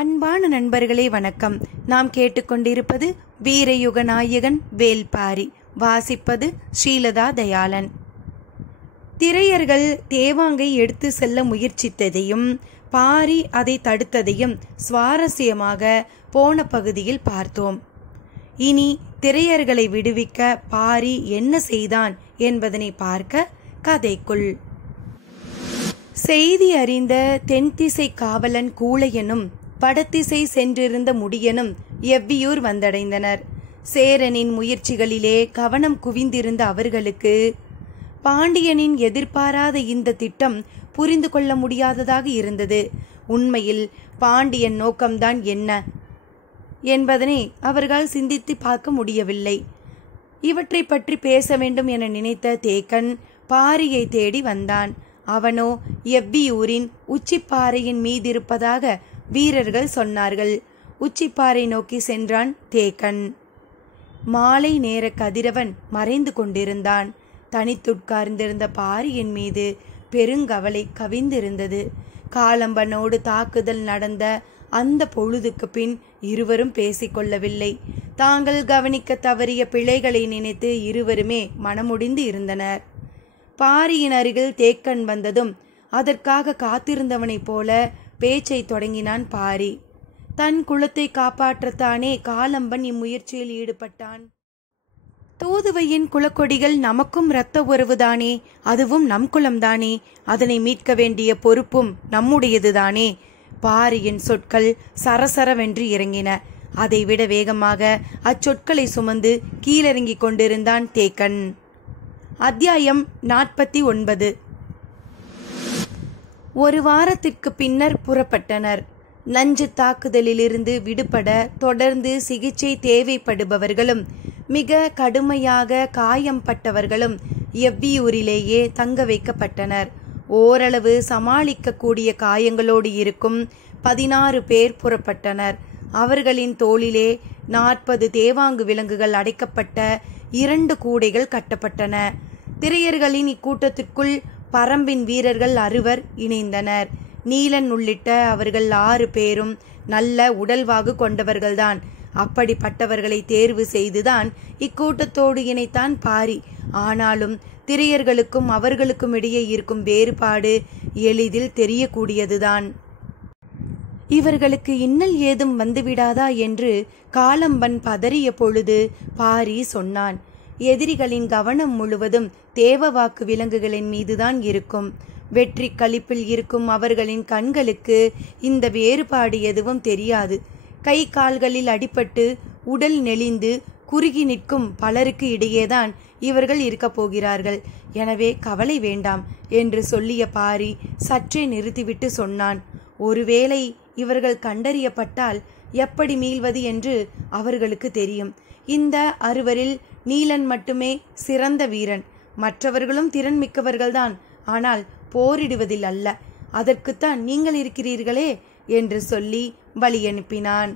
அன்பான நண்பர்களே வணக்கம். நாம் கேட்டுக்கொண்டிருப்பது வீரயுக நாயகன் வேல்பாரி. வாசிப்பது ஸ்ரீலதா தயாளன். திரையர்கள் தேவாங்கை எடுத்து செல்ல முயற்சித்ததையும் பாரி அதை தடுத்ததையும் சுவாரஸ்யமாக போன பகுதியில் பார்த்தோம். இனி திரையர்களை விடுவிக்க பாரி என்ன செய்தான் என்பதனை பார்க்க கதைக்குள். செய்தி அறிந்த தென்திசை காவலன் கூழையனும் வடதிசை சென்றிருந்த முடியனும் எவ்வியூர் வந்தடைந்தனர். சேரனின் முயற்சிகளிலே கவனம் குவிந்திருந்த அவர்களுக்கு பாண்டியனின் எதிர்பாராத இந்த திட்டம் புரிந்து கொள்ள முடியாததாக இருந்தது. உண்மையில் பாண்டியன் நோக்கம்தான் என்ன என்பதனை அவர்கள் சிந்தித்து பார்க்க முடியவில்லை. இவற்றை பற்றி பேச வேண்டும் என நினைத்த தேக்கன் பாரியை தேடி வந்தான். அவனோ எவ்வியூரின் உச்சிப்பாறையின் மீதிருப்பதாக வீரர்கள் சொன்னார்கள். உச்சிப்பாறை நோக்கி சென்றான் தேக்கன். மாலை நேர கதிரவன் மறைந்து கொண்டிருந்தான். தனித்துட்கார்ந்திருந்த பாரியின் மீது பெருங்கவலை கவிந்திருந்தது. காலம்பனோடு தாக்குதல் நடந்த அந்த பொழுதுக்கு பின் இருவரும் பேசிக்கொள்ளவில்லை. தாங்கள் கவனிக்க தவறிய பிழைகளை நினைத்து இருவருமே மனமுடிந்து இருந்தனர். பாரியின் அருகில் தேக்கன் வந்ததும் அதற்காக காத்திருந்தவனைப் போல பேச்சை தொடங்கினான் பாரி. தன் குலத்தை காப்பாற்றத்தானே காலம்பன் இம்முயற்சியில் ஈடுபட்டான். தூதுவையின் குலக்கொடிகள் நமக்கும் இரத்த உறவுதானே, அதுவும் நம் குலம்தானே, அதனை மீட்க வேண்டிய பொறுப்பும் நம்முடையதுதானே. பாரியின் சொற்கள் சரசரவென்று இறங்கின. அதைவிட வேகமாக அச்சொற்களை சுமந்து கீழிறங்கிக் கொண்டிருந்தான் தேக்கன். அத்தியாயம் 49. ஒரு வாரத்திற்கு பின்னர் புறப்பட்டனர். நஞ்சு தாக்குதலிலிருந்து விடுபட தொடர்ந்து சிகிச்சை தேவைப்படுபவர்களும் மிக கடுமையாக காயம்பட்டவர்களும் எவ்வியூரிலேயே தங்க வைக்கப்பட்டனர். ஓரளவு சமாளிக்கக்கூடிய காயங்களோடு இருக்கும் 16 பேர் புறப்பட்டனர். அவர்களின் தோளிலே 40 தேவாங்கு விலங்குகள் அடைக்கப்பட்ட 2 கூடைகள் கட்டப்பட்டன. திரையர்களின் இக்கூட்டத்திற்குள் பரம்பின் வீரர்கள் 60 இணைந்தனர். நீலன் உள்ளிட்ட அவர்கள் 6 பேரும் நல்ல உடல்வாகு கொண்டவர்கள்தான். அப்படிப்பட்டவர்களை தேர்வு செய்துதான் இக்கூட்டத்தோடு இணைத்தான் பாரி. ஆனாலும் திரையர்களுக்கும் அவர்களுக்கும் இடையே இருக்கும் வேறுபாடு எளிதில் தெரியக்கூடியதுதான். இவர்களுக்கு இன்னல் ஏதும் வந்துவிடாதா என்று காலம்பன் பதறிய பொழுது பாரி சொன்னான். எதிரிகளின் கவனம் முழுவதும் தேவவாக்கு விலங்குகளின் மீதுதான் இருக்கும். வெற்றி களிப்பில் இருக்கும் அவர்களின் கண்களுக்கு இந்த வேறுபாடு எதுவும் தெரியாது. கை கால்களில் அடிபட்டு உடல் நெளிந்து குறுகி நிற்கும் பலருக்கு இடையேதான் இவர்கள் இருக்கப் போகிறார்கள். எனவே கவலை வேண்டாம் என்று சொல்லிய பாரி சற்றே நிறுத்திவிட்டு சொன்னான். ஒருவேளை இவர்கள் கண்டறியப்பட்டால் எப்படி மீள்வது என்று அவர்களுக்கு தெரியும். இந்த 60 நீலன் மட்டுமே சிறந்த வீரன். மற்றவர்களும் திறன் மிக்கவர்கள்தான். ஆனால் போரிடுவதில் அல்ல. அதற்குத்தான் நீங்கள் இருக்கிறீர்களே என்று சொல்லி வழி அனுப்பினான்.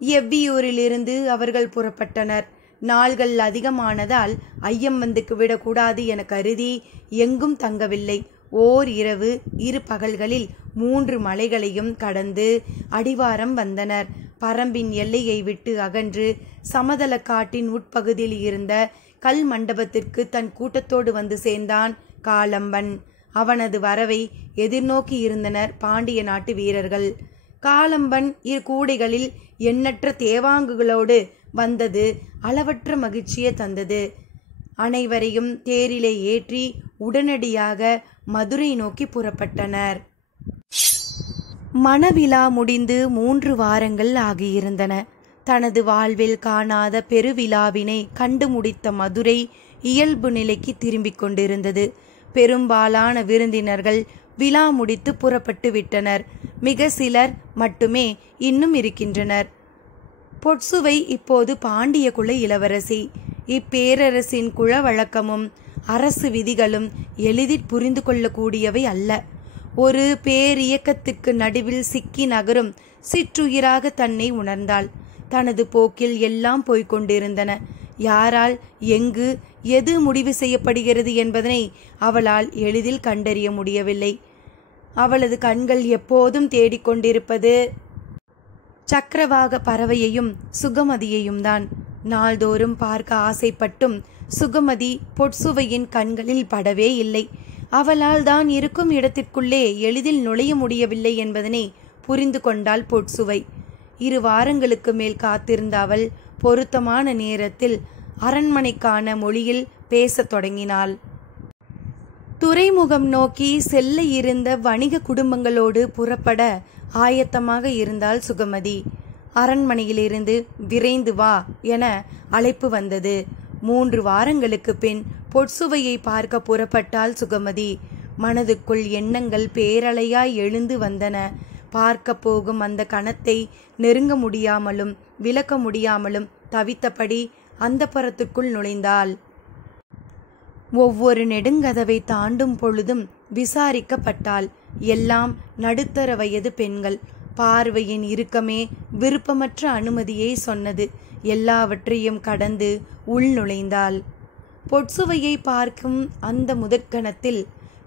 எவ்வியூரிலிருந்து அவர்கள் புறப்பட்டனர். நாள்கள் அதிகமானதால் ஐயம் வந்துக்கு விடக்கூடாது என கருதி எங்கும் தங்கவில்லை. ஓர் இரவு 2 பகல்களில் 3 மலைகளையும் கடந்து அடிவாரம் வந்தனர். பரம்பின் எல்லையை விட்டு அகன்று சமதள காட்டின் உட்பகுதியில் இருந்த கல் மண்டபத்திற்கு தன் கூட்டத்தோடு வந்து சேர்ந்தான் காலம்பன். அவனது வரவை எதிர்நோக்கி இருந்தனர் பாண்டிய நாட்டு வீரர்கள். காலம்பன் 2 கூடைகளில் எண்ணற்ற தேவாங்குகளோடு வந்தது அளவற்ற மகிழ்ச்சியை தந்தது. அனைவரையும் தேரிலே ஏற்றி உடனடியாக மதுரை நோக்கி புறப்பட்டனர். மணவிழா முடிந்து 3 வாரங்கள் ஆகியிருந்தன. தனது வாழ்வில் காணாத பெருவிழாவினை கண்டு முடித்த மதுரை இயல்பு நிலைக்கு திரும்பிக் கொண்டிருந்தது. பெரும்பாலான விருந்தினர்கள் விழா முடித்து புறப்பட்டு விட்டனர். மிக சிலர் மட்டுமே இன்னும் இருக்கின்றனர். பொற்சுவை இப்போது பாண்டிய குல இளவரசி. இப்பேரரசின் குல வழக்கமும் அரசு விதிகளும் எளிதில் புரிந்து கொள்ளக்கூடியவை அல்ல. ஒரு பேரியக்கத்துக்கு நடுவில் சிக்கி நகரும் சிற்றுயிராக தன்னை உணர்ந்தாள். தனது போக்கில் எல்லாம் போய்கொண்டிருந்தன. யாரால் எங்கு எது முடிவு செய்யப்படுகிறது என்பதனை அவளால் எளிதில் கண்டறிய முடியவில்லை. அவளது கண்கள் எப்போதும் தேடிக்கொண்டிருப்பது சக்கரவாக பறவையையும் சுகமதியையும் தான். நாள்தோறும் பார்க்க ஆசைப்பட்டும் சுகமதி பொற்சுவையின் கண்களில் படவே இல்லை. அவளால் தான் இருக்கும் இடத்திற்குள்ளே எளிதில் நுழைய முடியவில்லை என்பதனை புரிந்து கொண்டாள் பொற்சுவை. 2 வாரங்களுக்கு மேல் காத்திருந்த அவள் பொருத்தமான நேரத்தில் அரண்மனைக்கான மொழியில் பேசத் தொடங்கினாள். துறைமுகம் நோக்கி செல்ல இருந்த வணிக குடும்பங்களோடு புறப்பட ஆயத்தமாக இருந்தாள் சுகமதி. அரண்மனையிலிருந்து விரைந்து வா என அழைப்பு வந்தது. 3 வாரங்களுக்கு பின் பொற்சுவையை பார்க்க புறப்பட்டாள் சுகமதி. மனதுக்குள் எண்ணங்கள் பேரலையாய் எழுந்து வந்தன. பார்க்க போகும் அந்த கணத்தை நெருங்க முடியாமலும் விலக்க முடியாமலும் தவித்தபடி அந்தப்புரத்துக்குள் நுழைந்தாள். ஒவ்வொரு நெடுங்கதவை தாண்டும் பொழுதும் விசாரிக்கப்பட்டாள். எல்லாம் நடுத்தர வயது பெண்கள். பார்வையின் இறுக்கமே விருப்பமற்ற அனுமதியை சொன்னது. எல்லாவற்றையும் கடந்து உள் நுழைந்தாள். பொற்சுவையை பார்க்கும் அந்த முதற்கணத்தில்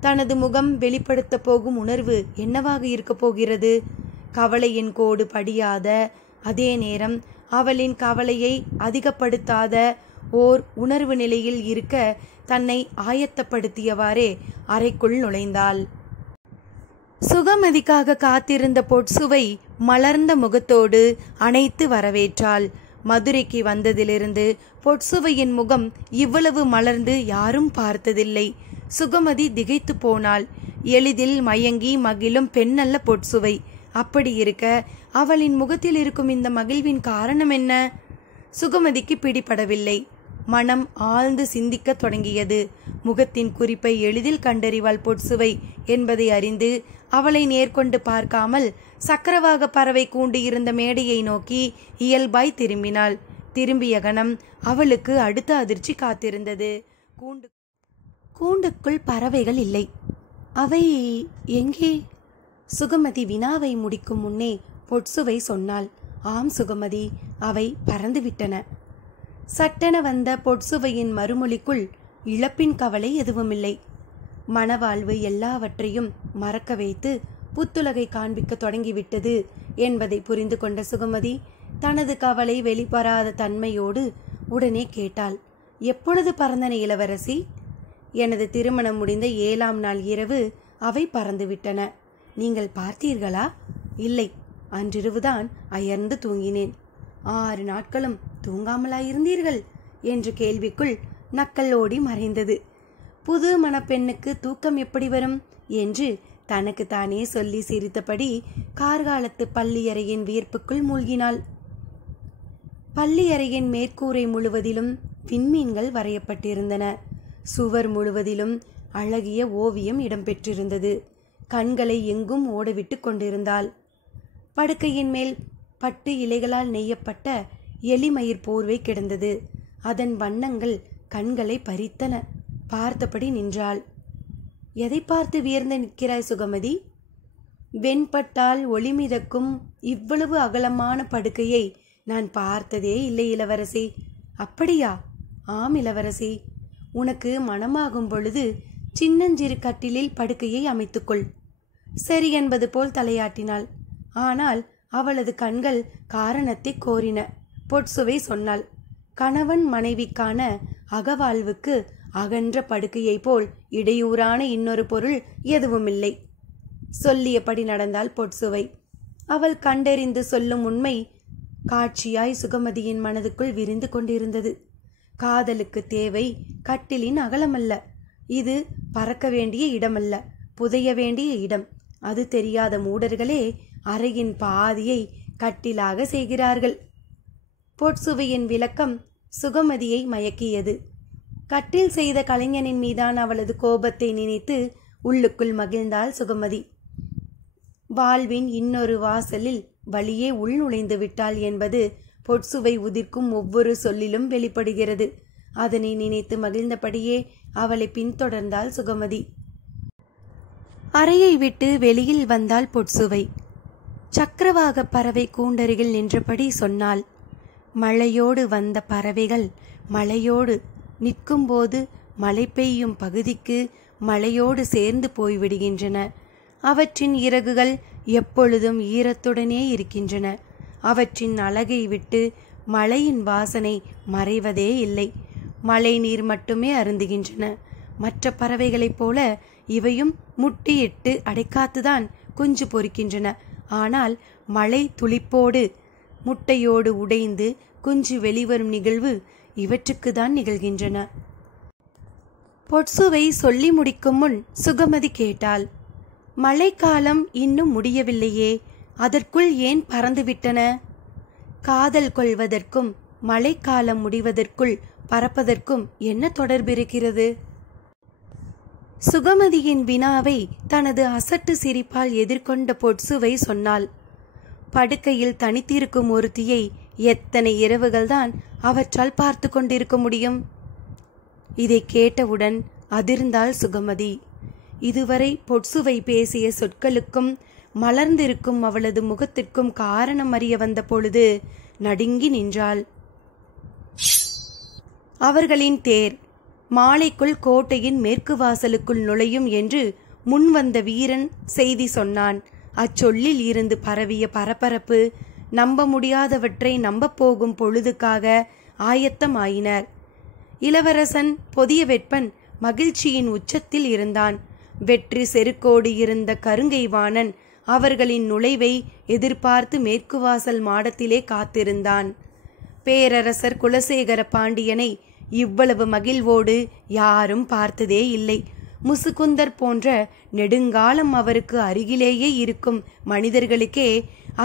தனது முகம் வெளிப்படுத்த போகும் உணர்வு என்னவாக இருக்கப் போகிறது? கவலையின் கோடு படியாத, அதே நேரம் அவளின் கவலையை அதிகப்படுத்தாத ஓர் உணர்வு நிலையில் இருக்க தன்னை ஆயத்தப்படுத்தியவாறே அறைக்குள் நுழைந்தாள். சுகமதிக்காக காத்திருந்த பொற்சுவை மலர்ந்த முகத்தோடு அணைத்து வரவேற்றாள். மதுரைக்கு வந்ததிலிருந்து பொற்சுவையின் முகம் இவ்வளவு மலர்ந்து யாரும் பார்த்ததில்லை. சுகமதி திகைத்து போனாள். எளிதில் மயங்கி மகிழும் பெண்ணல்ல பொற்சுவை. அப்படி இருக்க அவளின் முகத்தில் இருக்கும் இந்த மகிழ்வின் காரணம் என்ன? சுகமதிக்கு பிடிபடவில்லை. மனம் ஆழ்ந்து சிந்திக்க தொடங்கியது. முகத்தின் குறிப்பை எளிதில் கண்டறிவாள் பொற்சுவை என்பதை அறிந்து அவளை நேர்கொண்டு பார்க்காமல் சக்கரவாக பறவை கூண்டு இருந்த மேடையை நோக்கி இயல்பாய் திரும்பினாள். திரும்பிய கணம் அவளுக்கு அடுத்த அதிர்ச்சி காத்திருந்தது. கூண்டுக்குள் பறவைகள் இல்லை. அவை எங்கே? சுகமதி வினாவை முடிக்கும் முன்னே பொற்சுவை சொன்னாள். ஆம் சுகமதி, அவை பறந்துவிட்டன. சட்டென வந்த பொற்சுவையின் மறுமொழிக்குள் இழப்பின் கவலை எதுவுமில்லை. மனவாழ்வு எல்லாவற்றையும் மறக்க வைத்து புத்துலகை காண்பிக்க தொடங்கிவிட்டது என்பதை புரிந்து கொண்ட சுகமதி தனது கவலை வெளிப்படாத தன்மையோடு உடனே கேட்டாள். எப்பொழுது பறந்தன இளவரசி? எனது திருமணம் முடிந்த 7ஆம் நாள் இரவு அவை பறந்துவிட்டன. நீங்கள் பார்த்தீர்களா? இல்லை, அன்றிரவுதான் அயர்ந்து தூங்கினேன். 6 நாட்களும் தூங்காமலாயிருந்தீர்கள் என்ற கேள்விக்குள் நக்கல் ஓடி மறைந்தது. புது மணப்பெண்ணுக்கு தூக்கம் எப்படி வரும் என்று தனக்கு தானே சொல்லி சிரித்தபடி கார்காலத்து பள்ளியறையின் வியர்ப்புக்குள் மூழ்கினாள். பள்ளியறையின் மேற்கூரை முழுவதிலும் விண்மீன்கள் வரையப்பட்டிருந்தன. சுவர் முழுவதிலும் அழகிய ஓவியம் இடம்பெற்றிருந்தது. கண்களை எங்கும் ஓடவிட்டு கொண்டிருந்தாள். படுக்கையின் மேல் பட்டு இலைகளால் நெய்யப்பட்ட எலிமயிர் போர்வை கிடந்தது. அதன் வண்ணங்கள் கண்களை பறித்தன. பார்த்தபடி நின்றாள். எதை பார்த்து வியர்ந்து நிற்கிறாய் சுகமதி? வெண்பட்டால் ஒளிமிதக்கும் இவ்வளவு அகலமான படுக்கையை நான் பார்த்ததே இல்லை இளவரசி. அப்படியா? ஆம் இளவரசி. உனக்கு மனமாகும் பொழுது சின்னஞ்சிறு கட்டிலில் படுக்கையை அமைத்துக்கொள். சரி என்பது போல் தலையாட்டினாள். ஆனால் அவளது கண்கள் காரணத்தை கோரின. பொற்சுவை சொன்னாள். கணவன் மனைவிக்கான அகவாழ்வுக்கு அகன்ற படுக்கையை போல் இடையூறான இன்னொரு பொருள் எதுவுமில்லை. சொல்லியபடி நடந்தாள் பொற்சுவை. அவள் கண்டறிந்து சொல்லும் உண்மை காட்சியாய் சுகமதியின் மனதுக்குள் விரிந்து கொண்டிருந்தது. காதலுக்கு தேவை கட்டிலின் அகலமல்ல. இது பறக்க வேண்டிய இடமல்ல, புதைய வேண்டிய இடம். அது தெரியாத மூடர்களே அறையின் பாதியை கட்டிலாக செய்கிறார்கள். பொற்சுவையின் விளக்கம் சுகமதியை மயக்கியது. கட்டில் செய்த கலைஞனின் மீதான அவளது கோபத்தை நினைத்து உள்ளுக்குள் மகிழ்ந்தாள் சுகமதி. வாழ்வின் இன்னொரு வாசலில் வழியே உள் நுழைந்து விட்டாள் என்பது பொற்சுவை உதிர்க்கும் ஒவ்வொரு சொல்லிலும் வெளிப்படுகிறது. அதனை நினைத்து மகிழ்ந்தபடியே அவளை பின்தொடர்ந்தாள் சுகமதி. அறையை விட்டு வெளியில் வந்தாள் பொற்சுவை. சக்கரவாக பறவை கூண்டருகில் நின்றபடி சொன்னாள். மழையோடு வந்த பறவைகள் மழையோடு நிற்கும்போது மழை பெய்யும் பகுதிக்கு மழையோடு சேர்ந்து போய்விடுகின்றன. அவற்றின் இறகுகள் எப்பொழுதும் ஈரத்துடனே இருக்கின்றன. அவற்றின் அழகை விட்டு மழையின் வாசனை மறைவதே இல்லை. மழை நீர் மட்டுமே அருந்துகின்றன. மற்ற பறவைகளைப் போல இவையும் முட்டியிட்டு அடைக்காத்துதான் குஞ்சு பொரிக்கின்றன. ஆனால் மழை துளிப்போடு முட்டையோடு உடைந்து குஞ்சு வெளிவரும் நிகழ்வு இவற்றுக்குதான் நிகழ்கின்றன. பொட்சுவை சொல்லி முடிக்கும் முன் சுகமதி கேட்டாள், மழைக்காலம் இன்னும் முடியவில்லையே, அதற்குள் ஏன் பறந்துவிட்டன? காதல் கொள்வதற்கும் மழைக்காலம் முடிவதற்குள் பறப்பதற்கும் என்ன தொடர்பு இருக்கிறது? சுகமதியின் வினாவை தனது அசட்டு சிரிப்பால் எதிர்கொண்ட பொட்சுவை சொன்னாள். படுக்கையில் தனித்திருக்கும் ஒருத்தியை எத்தனை இரவுகள்தான் அவற்றால் பார்த்து கொண்டிருக்க முடியும்? இதை கேட்டவுடன் அதிர்ந்தாள் சுகமதி. இதுவரை பொட்சுவை பேசிய சொற்களுக்கும் மலர்ந்திருக்கும் அவளது முகத்திற்கும் காரணம் அறிய வந்த பொழுது நடுங்கி நின்றாள். அவர்களின் தேர் மாலைக்குள் கோட்டையின் மேற்கு வாசலுக்குள் நுழையும் என்று முன்வந்த வீரன் செய்தி சொன்னான். அச்சொல்லில் இருந்து பரவிய பரபரப்பு நம்ப முடியாதவற்றை நம்ப போகும் பொழுதுக்காக ஆயத்தமாயினர். இளவரசன் பொதிய வெப்பன் மகிழ்ச்சியின் உச்சத்தில் இருந்தான். வெற்றி செருக்கோடு இருந்த கருங்கை வாணன் அவர்களின் நுழைவை எதிர்பார்த்து மேற்கு வாசல் மாடத்திலே காத்திருந்தான். பேரரசர் குலசேகர பாண்டியனை இவ்வளவு மகிழ்வோடு யாரும் பார்த்ததே இல்லை. முசுகுந்தர் போன்ற நெடுங்காலம் அவருக்கு அருகிலேயே இருக்கும் மனிதர்களுக்கே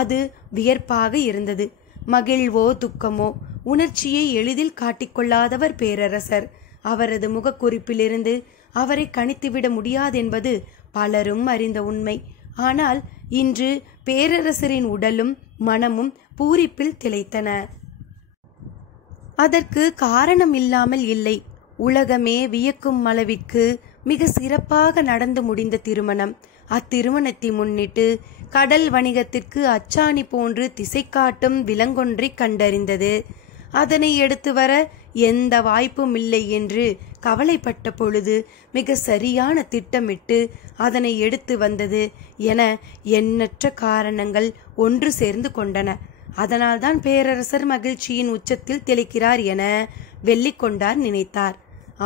அது வியப்பாக இருந்தது. மகிழ்வோ துக்கமோ உணர்ச்சியை எளிதில் காட்டிக்கொள்ளாதவர் பேரரசர். அவரது முகக்குறிப்பிலிருந்து அவரை கணித்துவிட முடியாதென்பது பலரும் அறிந்த உண்மை. ஆனால் இன்று பேரரசரின் உடலும் மனமும் பூரிப்பில் திளைத்தன. அதற்கு காரணம் இல்லாமல் இல்லை. உலகமே வியக்கும் அளவிற்கு மிக சிறப்பாக நடந்து முடிந்த திருமணம். அத்திருமணத்தை முன்னிட்டு கடல் வணிகத்திற்கு அச்சாணி போன்று திசை காட்டும் விலங்கொன்றை கண்டறிந்தது. அதனை எடுத்து வர எந்த வாய்ப்பும் இல்லை என்று கவலைப்பட்ட பொழுது மிக சரியான திட்டமிட்டு அதனை எடுத்து வந்தது என எண்ணற்ற காரணங்கள் ஒன்று சேர்ந்து கொண்டன. அதனால்தான் பேரரசர் மகிழ்ச்சியின் உச்சத்தில் திளைக்கிறார் என வெள்ளிக்கொண்டார் நினைத்தார்.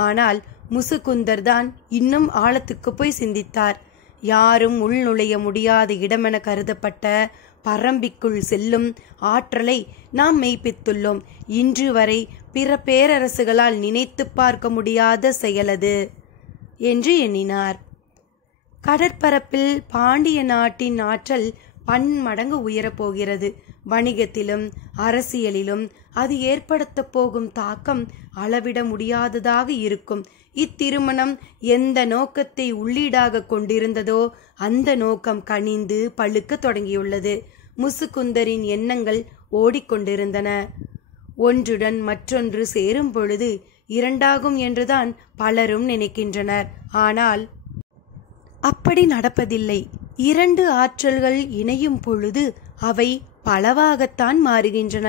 ஆனால் முசுகுந்தர் தான் இன்னும் ஆழத்துக்கு போய் சிந்தித்தார். யாரும் உள்நுழைய முடியாத இடமென கருதப்பட்ட பரம்பிக்குள் செல்லும் ஆற்றலை நாம் மெய்ப்பித்துள்ளோம். இன்று வரை பிற பேரரசுகளால் நினைத்து பார்க்க முடியாத செயலது என்று எண்ணினார். கடற்பரப்பில் பாண்டிய நாட்டின் ஆற்றல் பன்மடங்கு உயரப்போகிறது. வணிகத்திலும் அரசியலிலும் அது ஏற்படுத்த போகும் தாக்கம் அளவிட முடியாததாக இருக்கும். இத்திருமணம் எந்த நோக்கத்தை உள்ளீடாக கொண்டிருந்ததோ அந்த நோக்கம் கனிந்து பழுக்க தொடங்கியுள்ளது. முசுகுந்தரின் எண்ணங்கள் ஓடிக்கொண்டிருந்தன. ஒன்றுடன் மற்றொன்று சேரும் பொழுது இரண்டாகும் என்றுதான் பலரும் நினைக்கின்றனர். ஆனால் அப்படி நடப்பதில்லை. இரண்டு ஆற்றல்கள் இணையும் பொழுது அவை பலவாகத்தான் மாறுகின்றன.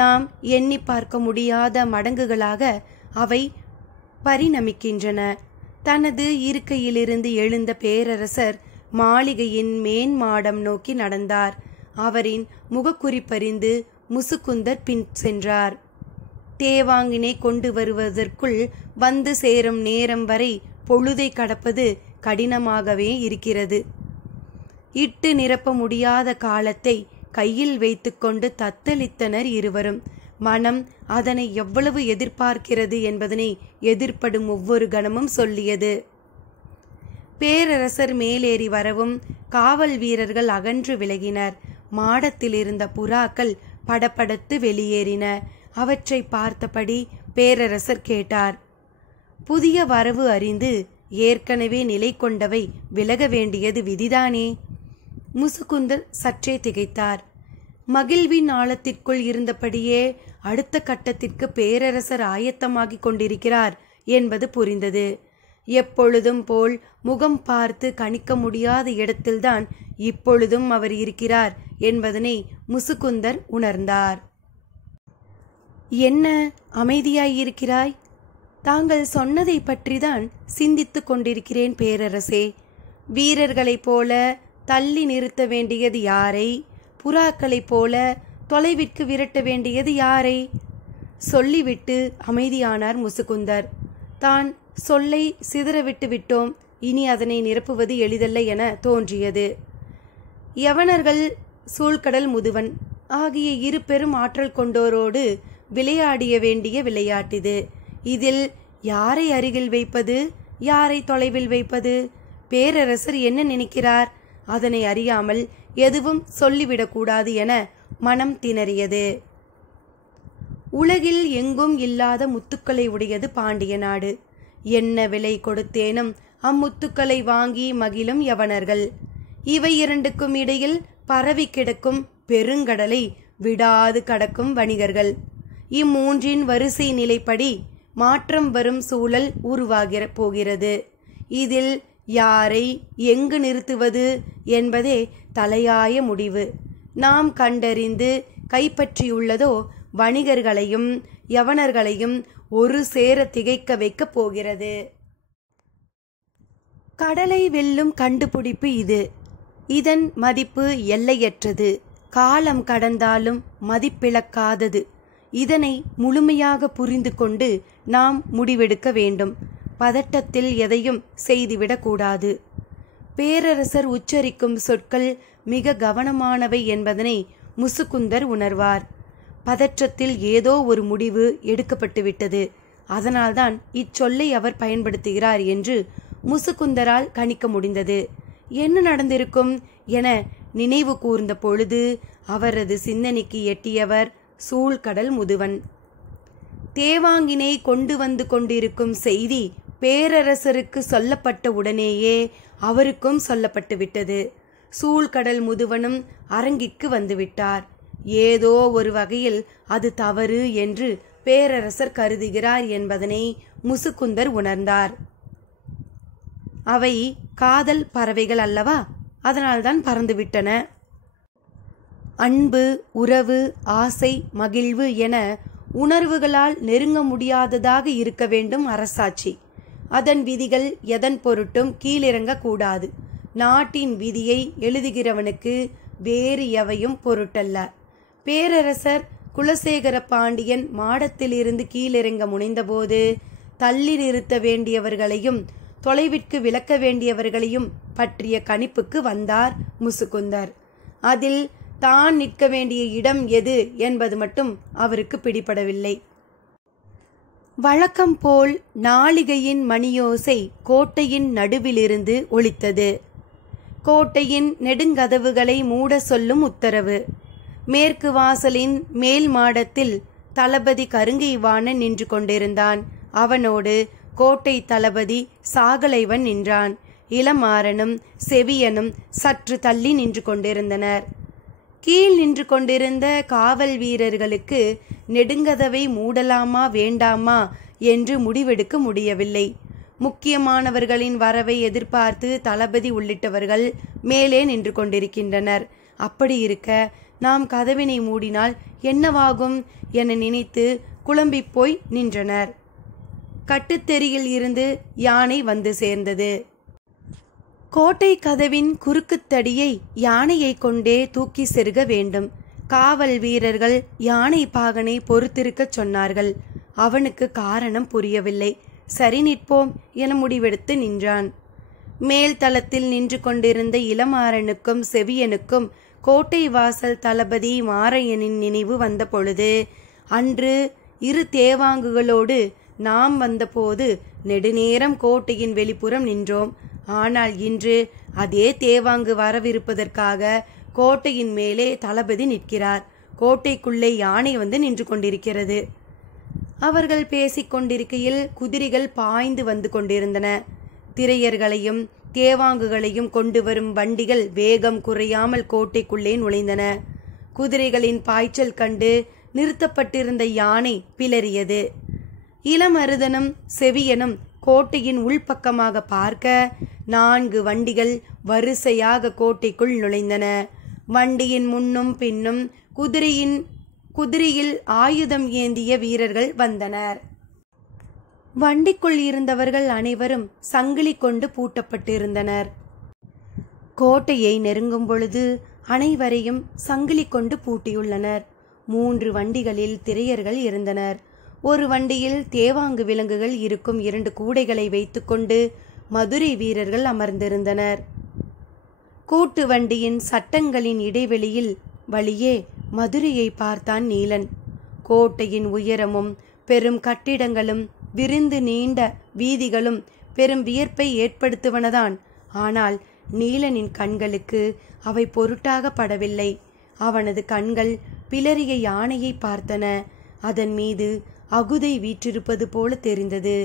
நாம் எண்ணி பார்க்க முடியாத மடங்குகளாக அவை பரிணமிக்கின்றன. தனது இருக்கையிலிருந்து எழுந்த பேரரசர் மாளிகையின் மேன்மாடம் நோக்கி நடந்தார். அவரின் முகக்குறிப்பறிந்து முசுகுந்தர் பின் சென்றார். தேவாங்கினை கொண்டு வருவதற்குள் வந்து சேரும் நேரம் வரை பொழுதை கடப்பது கடினமாகவே இருக்கிறது. இட்டு நிரப்ப முடியாத காலத்தை கையில் வைத்துக்கொண்டு தத்தளித்தனர் இருவரும். மனம் அதனை எவ்வளவு எதிர்பார்க்கிறது என்பதனை எதிர்ப்படும் ஒவ்வொரு கணமும் சொல்லியது. பேரரசர் மேலேறி வரவும் காவல் வீரர்கள் அகன்று விலகினர். மாடத்தில் இருந்த புறாக்கள் படபடத்து வெளியேறின. அவற்றை பார்த்தபடி பேரரசர் கேட்டார், புதிய வரவு அறிந்து ஏற்கனவே நிலை கொண்டவை விலக வேண்டியது விதிதானே? முசுகுந்தர் சற்றே திகைத்தார். மகிழ்வின் ஆழத்திற்குள் இருந்தபடியே அடுத்த கட்டத்திற்கு பேரரசர் ஆயத்தமாகிக் கொண்டிருக்கிறார் என்பது புரிந்தது. எப்பொழுதும் போல் முகம் பார்த்து கணிக்க முடியாத இடத்தில்தான் இப்பொழுதும் அவர் இருக்கிறார் என்பதனை முசுகுந்தர் உணர்ந்தார். என்ன அமைதியாயிருக்கிறாய்? தாங்கள் சொன்னதை பற்றிதான் சிந்தித்து கொண்டிருக்கிறேன் பேரரசே. வீரர்களைப் போல தள்ளி நிறுத்த வேண்டியது யாரை? புறாக்களைப் போல தொலைவிற்கு விரட்ட வேண்டியது யாரை? சொல்லிவிட்டு அமைதியானார் முசுகுந்தர். தான் சொல்லை சிதறவிட்டு விட்டோம், இனி அதனை நிரப்புவது எளிதல்ல என தோன்றியது. யவனர்கள், சூழ்கடல் முதுவன் ஆகிய இரு பெரும் ஆற்றல் கொண்டோரோடு விளையாடிய வேண்டிய விளையாட்டிது. இதில் யாரை அருகில் வைப்பது, யாரை தொலைவில் வைப்பது? பேரரசர் என்ன நினைக்கிறார்? அதனை அறியாமல் எதுவும் சொல்லிவிடக்கூடாது என மனம் திணறியது. உலகில் எங்கும் இல்லாத முத்துக்களை உடையது பாண்டிய நாடு. என்ன விலை கொடுத்தேனும் அம்முத்துக்களை வாங்கி மகிழும் யவனர்கள். இவை இரண்டுக்கும் இடையில் பரவி கிடக்கும் பெருங்கடலை விடாது கடக்கும் வணிகர்கள். இம்மூன்றின் வரிசை நிலைப்படி மாற்றம் வரும் சூழல் உருவாகிற போகிறது. இதில் யாரை எங்கு நிறுத்துவது என்பதே தலையாய முடிவு. நாம் கண்டறிந்து கைப்பற்றியுள்ளதோ வணிகர்களையும் யவனர்களையும் ஒரு சேர திகைக்க வைக்கப் போகிறது. கடலை வெல்லும் கண்டுபிடிப்பு இது. இதன் மதிப்பு எல்லையற்றது, காலம் கடந்தாலும் மதிப்பிழக்காதது. இதனை முழுமையாக புரிந்து கொண்டு நாம் முடிவெடுக்க வேண்டும். பதட்டத்தில் எதையும் செய்துவிடக்கூடாது. பேரரசர் உச்சரிக்கும் சொற்கள் மிக கவனமானவை என்பதனை முசுகுந்தர் உணர்வார். பதற்றத்தில் ஏதோ ஒரு முடிவு எடுக்கப்பட்டுவிட்டது, அதனால்தான் இச்சொல்லை அவர் பயன்படுத்துகிறார் என்று முசுகுந்தரால் கணிக்க முடிந்தது. என்ன நடந்திருக்கும் என நினைவு கூர்ந்த பொழுது அவரது சிந்தனைக்கு எட்டியவர் சூழ்கடல் முதுவன். தேவாங்கினை கொண்டு வந்து கொண்டிருக்கும் செய்தி பேரரசருக்கு சொல்லப்பட்ட உடனேயே அவருக்கும் சொல்லப்பட்டு விட்டது. சூழ்கடல் முதுவனும் அரங்கிற்கு வந்துவிட்டார். ஏதோ ஒரு வகையில் அது தவறு என்று பேரரசர் கருதுகிறார் என்பதனை முசுகுந்தர் உணர்ந்தார். அவை காதல் பறவைகள் அல்லவா, அதனால்தான் பறந்துவிட்டன. அன்பு, உறவு, ஆசை, மகிழ்வு என உணர்வுகளால் நெருங்க முடியாததாக இருக்க வேண்டும் அரசாட்சி. அதன் விதிகள் எதன் பொருட்டும் கீழிறங்கக்கூடாது. நாட்டின் விதியை எழுதுகிறவனுக்கு வேறு எவையும் பொருட்டல்ல. பேரரசர் குலசேகர பாண்டியன் மாடத்திலிருந்து கீழிறங்க முனைந்தபோது தள்ளி நிறுத்த வேண்டியவர்களையும் தொலைவிற்கு விலக்க வேண்டியவர்களையும் பற்றிய கணிப்புக்கு வந்தார் முசுகுந்தர். அதில் தான் நிற்க வேண்டிய இடம் எது என்பது மட்டும் அவருக்கு பிடிபடவில்லை. வழக்கம் போல் நாளிகையின் மணியோசை கோட்டையின் நடுவிலிருந்து ஒலித்தது. கோட்டையின் நெடுங்கதவுகளை மூட சொல்லும் உத்தரவு. மேற்கு வாசலின் மேல் மாடத்தில் தளபதி கருங்கைவாணன் நின்று கொண்டிருந்தான். அவனோடு கோட்டை தளபதி சாகலைவன் நின்றான். இளமாறனும் செவியனும் சற்று தள்ளி நின்று கொண்டிருந்தனர். கீழ் நின்று கொண்டிருந்த காவல் வீரர்களுக்கு நெடுங்கதவை மூடலாமா வேண்டாமா என்று முடிவெடுக்க முடியவில்லை. முக்கியமானவர்களின் வரவை எதிர்பார்த்து தளபதி உள்ளிட்டவர்கள் மேலே நின்று கொண்டிருக்கின்றனர். அப்படி இருக்க நாம் கதவினை மூடினால் என்னவாகும் என நினைத்து குழம்பிப் போய் நின்றனர். கட்டுத்தெறியில் இருந்து யானை வந்து சேர்ந்தது. கோட்டை கதவின் குறுக்குத்தடியை யானையை கொண்டே தூக்கி செருக வேண்டும். காவல் வீரர்கள் யானை பாகனை பொறுத்திருக்கச் சொன்னார்கள். அவனுக்கு காரணம் புரியவில்லை. சரி, நிற்போம் என முடிவெடுத்து நின்றான். மேல் தளத்தில் நின்று கொண்டிருந்த இளமாறனுக்கும் செவியனுக்கும் கோட்டை வாசல் தளபதி மாரையனின் நினைவு வந்த பொழுது, அன்று இரு தேவாங்குகளோடு நாம் வந்தபோது நெடுநேரம் கோட்டையின் வெளிப்புறம் நின்றோம். ஆனால் இன்று அதே தேவாங்கு வரவிருப்பதற்காக கோட்டையின் மேலே தளபதி நிற்கிறார். கோட்டைக்குள்ளே யானை வந்து நின்று கொண்டிருக்கிறது. அவர்கள் பேசிக்கொண்டிருக்கையில் குதிரைகள் பாய்ந்து வந்து கொண்டிருந்தன. திரையர்களையும் தேவாங்குகளையும் கொண்டு வரும் வண்டிகள் வேகம் குறையாமல் கோட்டைக்குள்ளே நுழைந்தன. குதிரைகளின் பாய்ச்சல் கண்டு நிறுத்தப்பட்டிருந்த யானை பிளறியது. இளமருதனும் செவியனும் கோட்டையின் உள்பக்கமாக பார்க்க 4 வண்டிகள் வரிசையாக கோட்டைக்குள் நுழைந்தன. வண்டியின் முன்னும் பின்னும் குதிரையில் ஆயுதம் ஏந்திய வீரர்கள் வந்தனர். வண்டிக்குள் இருந்தவர்கள் அனைவரும் சங்கிலி கொண்டு பூட்டப்பட்டிருந்தனர். கோட்டையை நெருங்கும் பொழுது அனைவரையும் சங்கிலி கொண்டு பூட்டியுள்ளனர். 3 வண்டிகளில் திரையர்கள் இருந்தனர். ஒரு வண்டியில் தேவாங்கு விலங்குகள் இருக்கும் 2 கூடைகளை வைத்துக்கொண்டு மதுரை வீரர்கள் அமர்ந்திருந்தனர். கூட்டு வண்டியின் சட்டங்களின் இடைவெளியில் வழியே மதுரையை பார்த்தான் நீலன். கோட்டையின் உயரமும் பெரும் கட்டிடங்களும் விரிந்து நீண்ட வீதிகளும் பெரும் வியப்பை ஏற்படுத்துவனதான். ஆனால் நீலனின் கண்களுக்கு அவை பொருட்டாக படவில்லை. அவனது கண்கள் பிளறிய யானையை பார்த்தன. அதன் மீது அகுதை வீற்றிருப்பது போல தெரிந்தது.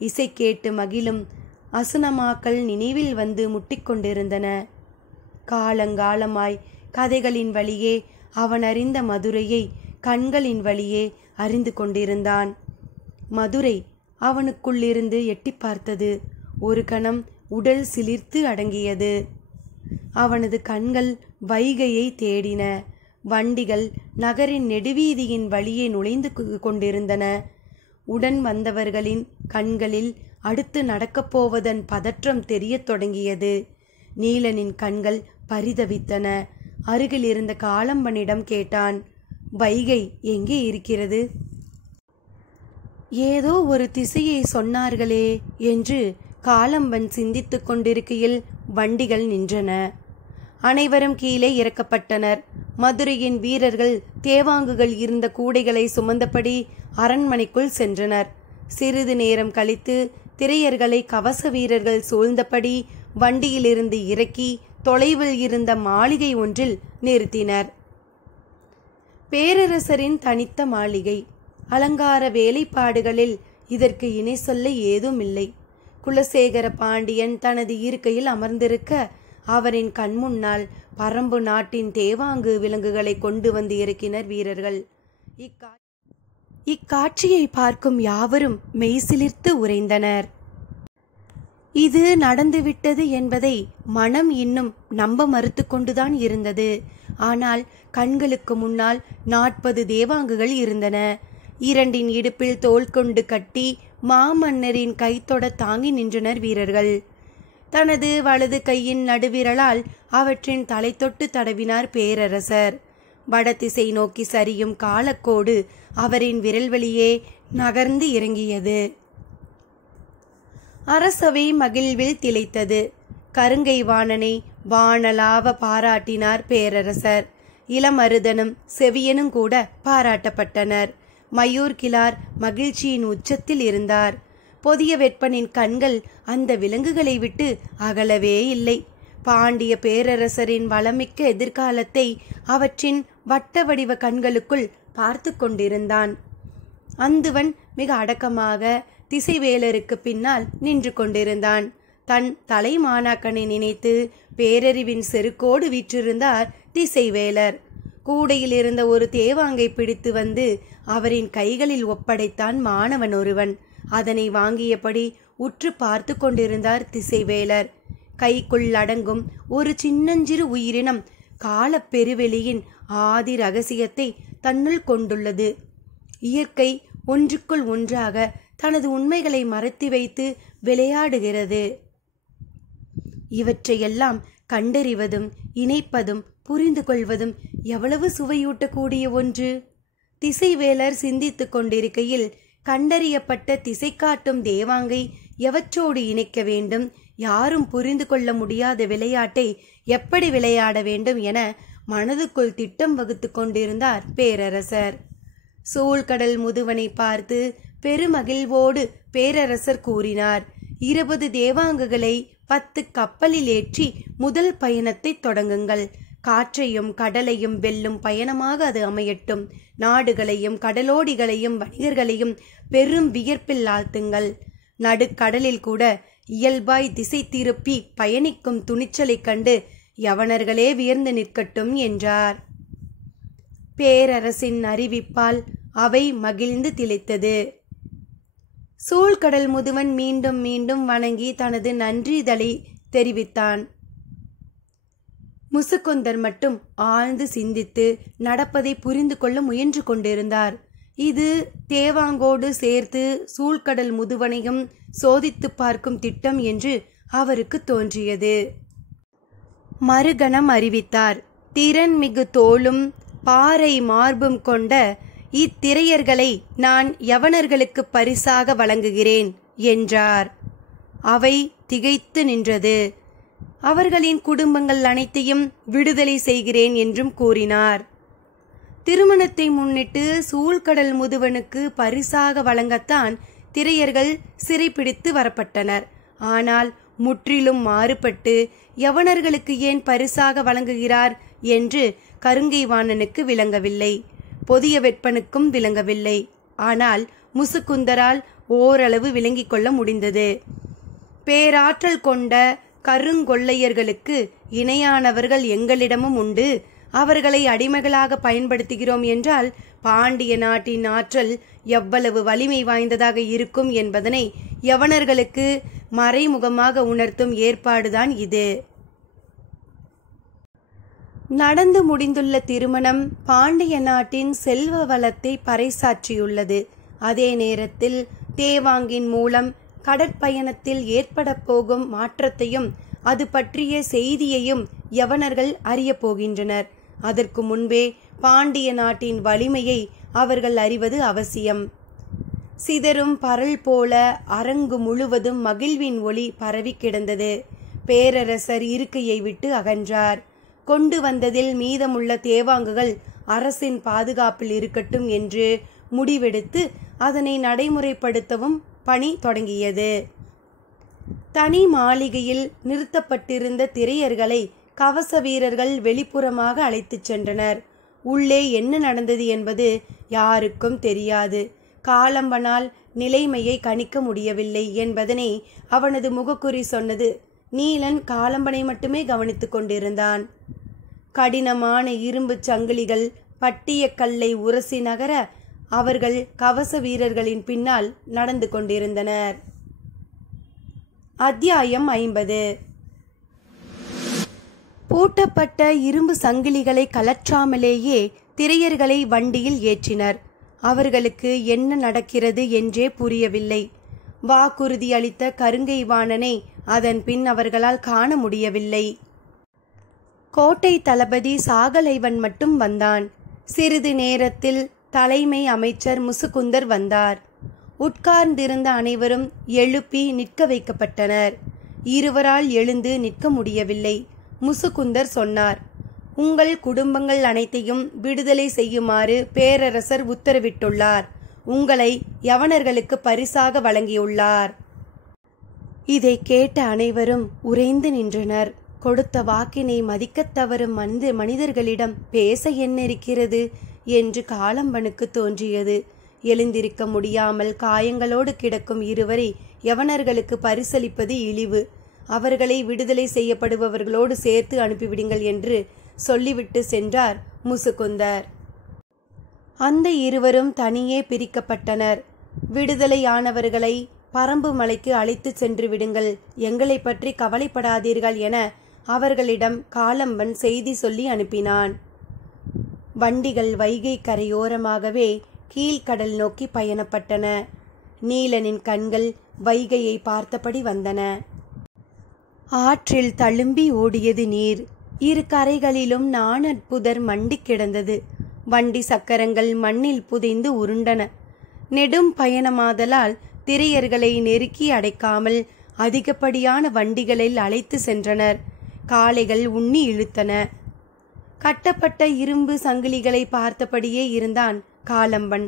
இசை கேட்டு மகிழும் அசுனமாக்கள் நினைவில் வந்து முட்டிக்கொண்டிருந்தன. காலங்காலமாய் கதைகளின் வழியே அவன் அறிந்த மதுரையை கண்களின் வழியே அறிந்து கொண்டிருந்தான். மதுரை அவனுக்குள்ளிருந்து எட்டி பார்த்தது. ஒரு கணம் உடல் சிலிர்த்து அடங்கியது. அவனது கண்கள் வைகையை தேடின. வண்டிகள் நகரின் நெடுவீதியின் வழியே நுழைந்து கொண்டிருந்தன. உடன் வந்தவர்களின் கண்களில் அடுத்து நடக்கப் போவதன் பதற்றம் தெரியத் தொடங்கியது. நீலனின் கண்கள் பரிதவித்தன. அருகில் இருந்த காளம்பனிடம் கேட்டான், வைகை எங்கே இருக்கிறது? ஏதோ ஒரு திசையை சொன்னார்களே என்று காளம்பன் சிந்தித்து கொண்டிருக்கையில் வண்டிகள் நின்றன. அனைவரும் கீழே இறக்கப்பட்டனர். மதுரையின் வீரர்கள் தேவாங்குகள் இருந்த கூடைகளை சுமந்தபடி அரண்மனைக்குள் சென்றனர். சிறிது நேரம் கழித்து திரையர்களை கவச வீரர்கள் சூழ்ந்தபடி வண்டியிலிருந்து இறக்கி தொலைவில் இருந்த மாளிகை ஒன்றில் நிறுத்தினர். பேரரசரின் தனித்த மாளிகை. அலங்கார வேலைப்பாடுகளில் இதற்கு இணை சொல்ல ஏதும் இல்லை. குலசேகர பாண்டியன் தனது இருக்கையில் அமர்ந்திருக்க அவரின் கண்முன்னால் பரம்பு நாட்டின் தேவாங்கு விலங்குகளை கொண்டு வந்து இறக்கினர் வீரர்கள். இக்காட்சியை பார்க்கும் யாவரும் மெய்சிலிர்த்து உறைந்தனர். இது நடந்துவிட்டது என்பதை மனம் இன்னும் நம்ப மறுத்து கொண்டுதான் இருந்தது. ஆனால் கண்களுக்கு முன்னால் 40 தேவாங்குகள் இருந்தன. 2 இடுப்பில் தோல் கொண்டு கட்டி மாமன்னரின் கைத்தொட தாங்கி நின்றனர் வீரர்கள். தனது வலது கையின் நடுவிரலால் அவற்றின் தலை தொட்டு தடவினார் பேரரசர். வடதிசை நோக்கி சரியும் காலக்கோடு அவரின் விரல் வழியே நகர்ந்து இறங்கியது. அரசவை மகிழ்வில் திளைத்தது. கருங்கை வாணனை வானலாவ பாராட்டினார் பேரரசர். இளமருதனும் செவியனும் கூட பாராட்டப்பட்டனர். மயூர் கிளார் மகிழ்ச்சியின் உச்சத்தில் இருந்தார். பொதிய வெப்பனின் கண்கள் அந்த விலங்குகளை விட்டு அகலவே இல்லை. பாண்டிய பேரரசரின் வளமிக்க எதிர்காலத்தை அவற்றின் வட்ட வடிவ கண்களுக்குள் பார்த்து கொண்டிருந்தான். அந்துவன் மிக அடக்கமாக திசைவேலருக்கு பின்னால் நின்று கொண்டிருந்தான். தன் தலைமானாக்கனை நினைத்து பேரறிவின் செருக்கோடு வீற்றிருந்தார் திசைவேலர். கூடையில் இருந்த ஒரு தேவாங்கை பிடித்து வந்து அவரின் கைகளில் ஒப்படைத்தான் மாணவன் ஒருவன். அதனை வாங்கியபடி உற்று பார்த்து கொண்டிருந்தார் திசைவேலர். கைக்குள் அடங்கும் ஒரு சின்னஞ்சிறு உயிரினம் கால பெருவெளியின் ஆதி ரகசியத்தை தன்னுள் கொண்டுள்ளது. இயற்கை ஒன்றுக்குள் ஒன்றாக தனது உண்மைகளை மறைத்து வைத்து விளையாடுகிறது. இவற்றையெல்லாம் கண்டறிவதும் இணைப்பதும் புரிந்து கொள்வதும் எவ்வளவு சுவையூட்டக்கூடிய ஒன்று. திசைவேலர் சிந்தித்து கொண்டிருக்கையில் கண்டறியப்பட்ட திசை காட்டும் தேவாங்கை எவற்றோடு இணைக்க வேண்டும், யாரும் புரிந்து கொள்ள முடியாத விளையாட்டை எப்படி விளையாட வேண்டும் என மனதுக்குள் திட்டம் வகுத்து கொண்டிருந்தார் பேரரசர். சூழ்கடல் முதுவனை பார்த்து பெருமகிழ்வோடு பேரரசர் கூறினார், 20 தேவாங்குகளை 10 கப்பலில் ஏற்றி முதல் பயணத்தை தொடங்குங்கள். காற்றையும் கடலையும் வெல்லும் பயணமாக அது அமையட்டும். நாடுகளையும் கடலோடிகளையும் வணிகர்களையும் பெரும் வியர்ப்பில் ஆழ்த்துங்கள். நடுக்கடலில் கூட இயல்பாய் திசை திருப்பி பயணிக்கும் துணிச்சலைக் கண்டு யவனர்களே வியர்ந்து நிற்கட்டும் என்றார். பேரரசின் அறிவிப்பால் அவை மகிழ்ந்து திளைத்தது. சூழ்கடல் முதுவன் மீண்டும் மீண்டும் வணங்கி தனது நன்றிதலை தெரிவித்தான். முசுக்குந்தர் மட்டும் ஆழ்ந்து சிந்தித்து நடப்பதை புரிந்து கொள்ள முயன்று கொண்டிருந்தார். இது தேவாங்கோடு சேர்த்து சூழ்கடல் முதுவனையும் சோதித்து பார்க்கும் திட்டம் என்று அவருக்கு தோன்றியது. மறுகணம் அறிவித்தார், திறன் மிகு தோளும் பாறை மார்பும் கொண்ட இத்திரையர்களை நான் யவனர்களுக்கு பரிசாக வழங்குகிறேன் என்றார். அவை திகைத்து நின்றது. அவர்களின் குடும்பங்கள் அனைத்தையும் விடுதலை செய்கிறேன் என்றும் கூறினார். திருமணத்தை முன்னிட்டு சூழ்கடல் முதுவனுக்கு பரிசாக வழங்கத்தான் திரையர்கள் சிறைப்பிடித்து வரப்பட்டனர். ஆனால் முற்றிலும் மாறுபட்டு யவனர்களுக்கு ஏன் பரிசாக வழங்குகிறார் என்று கருங்கைவாணனுக்கு விளங்கவில்லை. பொதிய வெப்பனுக்கும் விளங்கவில்லை. ஆனால் முசுகுந்தரால் ஓரளவு விளங்கிக் கொள்ள முடிந்தது. பேராற்றல் கொண்ட கருங்கொள்ளையர்களுக்கு இணையானவர்கள் எங்களிடமும் உண்டு. அவர்களை அடிமைகளாக பயன்படுத்துகிறோம் என்றால் பாண்டிய நாட்டின் ஆற்றல் எவ்வளவு வலிமை வாய்ந்ததாக இருக்கும் என்பதனை யவனர்களுக்கு மறைமுகமாக உணர்த்தும் ஏற்பாடுதான் இது. நடந்து முடிந்துள்ள திருமணம் பாண்டிய நாட்டின் செல்வ வளத்தை பறைசாற்றியுள்ளது. அதே நேரத்தில் தேவாங்கின் மூலம் கடற்பயணத்தில் ஏற்பட போகும் மாற்றத்தையும் அது பற்றிய செய்தியையும் யவனர்கள் அறிய போகின்றனர். அதற்கு முன்பே பாண்டிய நாட்டின் வலிமையை அவர்கள் அறிவது அவசியம். சிதறும் பரல் போல அரங்கு முழுவதும் மகிழ்வின் ஒளி பரவி கிடந்தது. பேரரசர் இருக்கையை விட்டு அகன்றார். கொண்டு வந்ததில் மீதமுள்ள தேவாங்குகள் அரசின் பாதுகாப்பில் இருக்கட்டும் என்று முடிவெடுத்து அதனை நடைமுறைப்படுத்தவும் பணி தொடங்கியது. தனி மாளிகையில் நிறுத்தப்பட்டிருந்த திரையர்களை கவச வீரர்கள் வெளிப்புறமாக அழைத்துச் சென்றனர். உள்ளே என்ன நடந்தது என்பது யாருக்கும் தெரியாது. காலம்பனால் நிலைமையை கணிக்க முடியவில்லை என்பதனை அவனது முகக்குறி சொன்னது. நீலன் காலம்பனை மட்டுமே கவனித்துக் கொண்டிருந்தான். கடினமான இரும்பு சங்கிலிகள் பட்டிய கல்லை உரசி நகர அவர்கள் கவச வீரர்களின் பின்னால் நடந்து கொண்டிருந்தனர். அத்தியாயம் 50. பூட்டப்பட்ட இரும்பு சங்கிலிகளை கலற்றாமலேயே திரையர்களை வண்டியில் ஏற்றினர். அவர்களுக்கு என்ன நடக்கிறது என்றே புரியவில்லை. வாக்குறுதி அளித்த கருங்கைவாணனை அதன் பின் அவர்களால் காண முடியவில்லை. கோட்டை தளபதி சாகலைவன் மட்டும் வந்தான். சிறிது நேரத்தில் தலைமை அமைச்சர் முசுகுந்தர் வந்தார். உட்கார்ந்திருந்த அனைவரும் எழுப்பி நிற்க வைக்கப்பட்டனர். இருவரால் எழுந்து நிற்க முடியவில்லை. முசுகுந்தர் சொன்னார், உங்கள் குடும்பங்கள் அனைத்தையும் விடுதலை செய்யுமாறு பேரரசர் உத்தரவிட்டுள்ளார். உங்களை யவனர்களுக்கு பரிசாக வழங்கியுள்ளார். இதை கேட்ட அனைவரும் உறைந்து நின்றனர். கொடுத்த வாக்கினை மதிக்கத் தவறும் மனிதர்களிடம் பேச என்ன இருக்கிறது என்று காலம்பனுக்கு தோன்றியது. எழுந்திருக்க முடியாமல் காயங்களோடு கிடக்கும் இருவரை யவனர்களுக்கு பரிசளிப்பது இழிவு. அவர்களை விடுதலை செய்யப்படுபவர்களோடு சேர்த்து அனுப்பிவிடுங்கள் என்று சொல்லிவிட்டு சென்றார் முசுகுந்தர். அந்த இருவரும் தனியே பிரிக்கப்பட்டனர். விடுதலையானவர்களை பரம்பு மலைக்கு அழைத்து சென்று விடுங்கள், எங்களை பற்றி கவலைப்படாதீர்கள் என அவர்களிடம் காலம்பன் செய்தி சொல்லி அனுப்பினான். வண்டிகள் வைகை கரையோரமாகவே கீழ்கடல் நோக்கி பயணப்பட்டன. நீலனின் கண்கள் வைகையை பார்த்தபடி வந்தன. ஆற்றில் தழும்பி ஓடியது நீர். இரு கரைகளிலும் நாணற்புதர் மண்டி கிடந்தது. வண்டி சக்கரங்கள் மண்ணில் புதைந்து உருண்டன. நெடும் பயணமாதலால் திரையர்களை நெருக்கி அடைக்காமல் அதிகப்படியான வண்டிகளில் அழைத்து சென்றனர். காளைகள் உண்ணி இழுத்தன. கட்டப்பட்ட இரும்பு சங்கிலிகளை பார்த்தபடியே இருந்தான் காலம்பன்.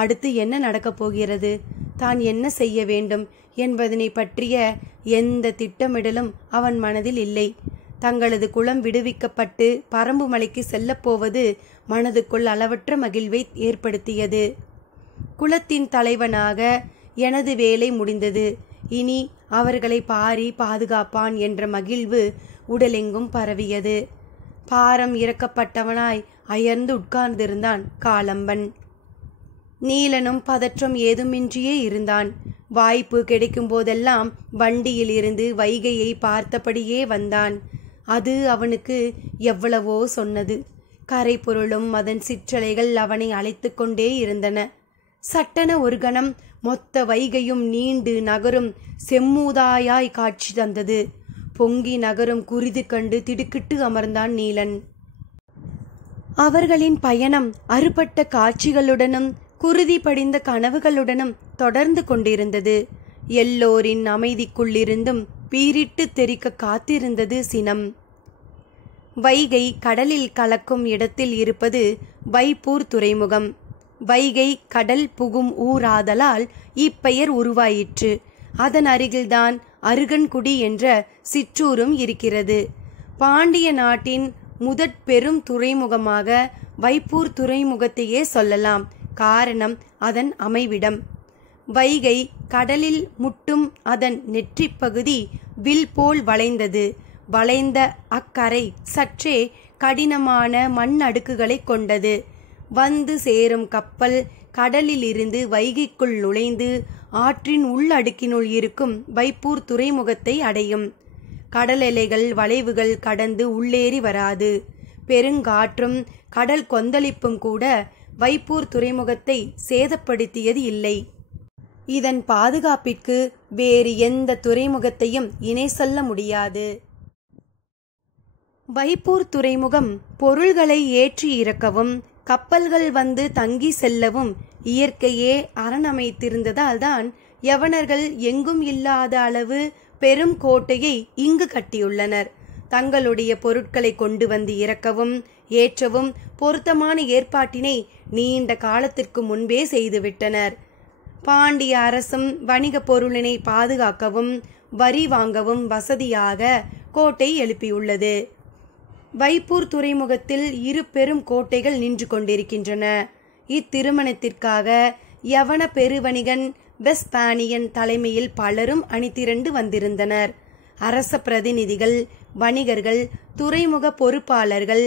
அடுத்து என்ன நடக்கப் போகிறது, தான் என்ன செய்ய வேண்டும் என்பதனை பற்றிய எந்த திட்டமிடலும் அவன் மனதில் இல்லை. தங்களது குலம் விடுவிக்கப்பட்டு பரம்பு மலைக்கு செல்லப்போவது மனதுக்குள் அளவற்ற மகிழ்வை ஏற்படுத்தியது. குலத்தின் தலைவனாக எனது வேலை முடிந்தது, இனி அவர்களை பாரி பாதுகாப்பான் என்ற மகிழ்வு உடலெங்கும் பரவியது. பாரம் இறக்கப்பட்டவனாய் அயர்ந்து உட்கார்ந்திருந்தான் காலம்பன். நீலனும் பதற்றம் ஏதுமின்றியே இருந்தான். வாய்ப்பு கிடைக்கும் போதெல்லாம் வண்டியில் இருந்து வைகையை பார்த்தபடியே வந்தான். அது அவனுக்கு எவ்வளவோ சொன்னது. கரை பொருளும் அதன் சிற்றலைகள் அவனை அழைத்து கொண்டே இருந்தன. சட்டென ஒரு கணம் மொத்த வைகையும் நீண்டு நகரும் செம்மூதாயாய் காட்சி தந்தது. பொங்கி நகரும் குருதி கண்டு திடுக்கிட்டு அமர்ந்தான் நீலன். அவர்களின் பயணம் அறுபட்ட காட்சிகளுடனும் குருதி படிந்த கனவுகளுடனும் தொடர்ந்து கொண்டிருந்தது. எல்லோரின் அமைதிக்குள்ளிருந்தும் பீரிட்டு தெறிக்க காத்திருந்தது சினம். வைகை கடலில் கலக்கும் இடத்தில் இருப்பது வைப்பூர் துறைமுகம். வைகை கடல் புகும் ஊராதலால் இப்பெயர் உருவாயிற்று. அதன் அருகில்தான் அருகன்குடி என்ற சிற்றூரும் இருக்கிறது. பாண்டிய நாட்டின் முதற் பெரும் துறைமுகமாக வைப்பூர் துறைமுகத்தையே சொல்லலாம். காரணம் அதன் அமைவிடம். வைகை கடலில் முட்டும் அதன் நெற்றிப்பகுதி வில் போல் வளைந்தது. வளைந்த அக்கரை சற்றே கடினமான மண் அடுக்குகளை கொண்டது. வந்து சேரும் கப்பல் கடலில் இருந்து வைகைக்குள் நுழைந்து ஆற்றின் உள்ளடுக்கினுள் இருக்கும் வைப்பூர் துறைமுகத்தை அடையும். கடல் எல்லைகள் வளைவுகள் கடந்து உள்ளேறி வராது. பெருங்காற்றும் கடல் கொந்தளிப்பும் கூட வைப்பூர் துறைமுகத்தை சேதப்படுத்தியது இல்லை. இதன் பாதுகாப்பிற்கு வேறு எந்த துறைமுகத்தையும் இணை சொல்ல முடியாது. வைப்பூர் துறைமுகம் பொருள்களை ஏற்றி இறக்கவும் கப்பல்கள் வந்து தங்கி செல்லவும் இயற்கையே அரணமைத்திருந்ததால் தான் யவனர்கள் எங்கும் இல்லாத அளவு பெரும் கோட்டையை இங்கு கட்டியுள்ளனர். தங்களுடைய பொருட்களை கொண்டு வந்து இறக்கவும் ஏற்றவும் பொருத்தமான ஏற்பாட்டினை நீண்ட காலத்திற்கு முன்பே செய்துவிட்டனர். பாண்டிய அரசும் வணிக பொருளினை பாதுகாக்கவும் வரி வாங்கவும் வசதியாக கோட்டை எழுப்பியுள்ளது. வைப்பூர் துறைமுகத்தில் இரு பெரும் கோட்டைகள் நின்று கொண்டிருக்கின்றன. இத்திருமணத்திற்காக யவன பெருவணிகன் வெஸ்பானியன் தலைமையில் பலரும் அணிதிரண்டு வந்திருந்தனர். அரச பிரதிநிதிகள், வணிகர்கள், துறைமுக பொறுப்பாளர்கள்,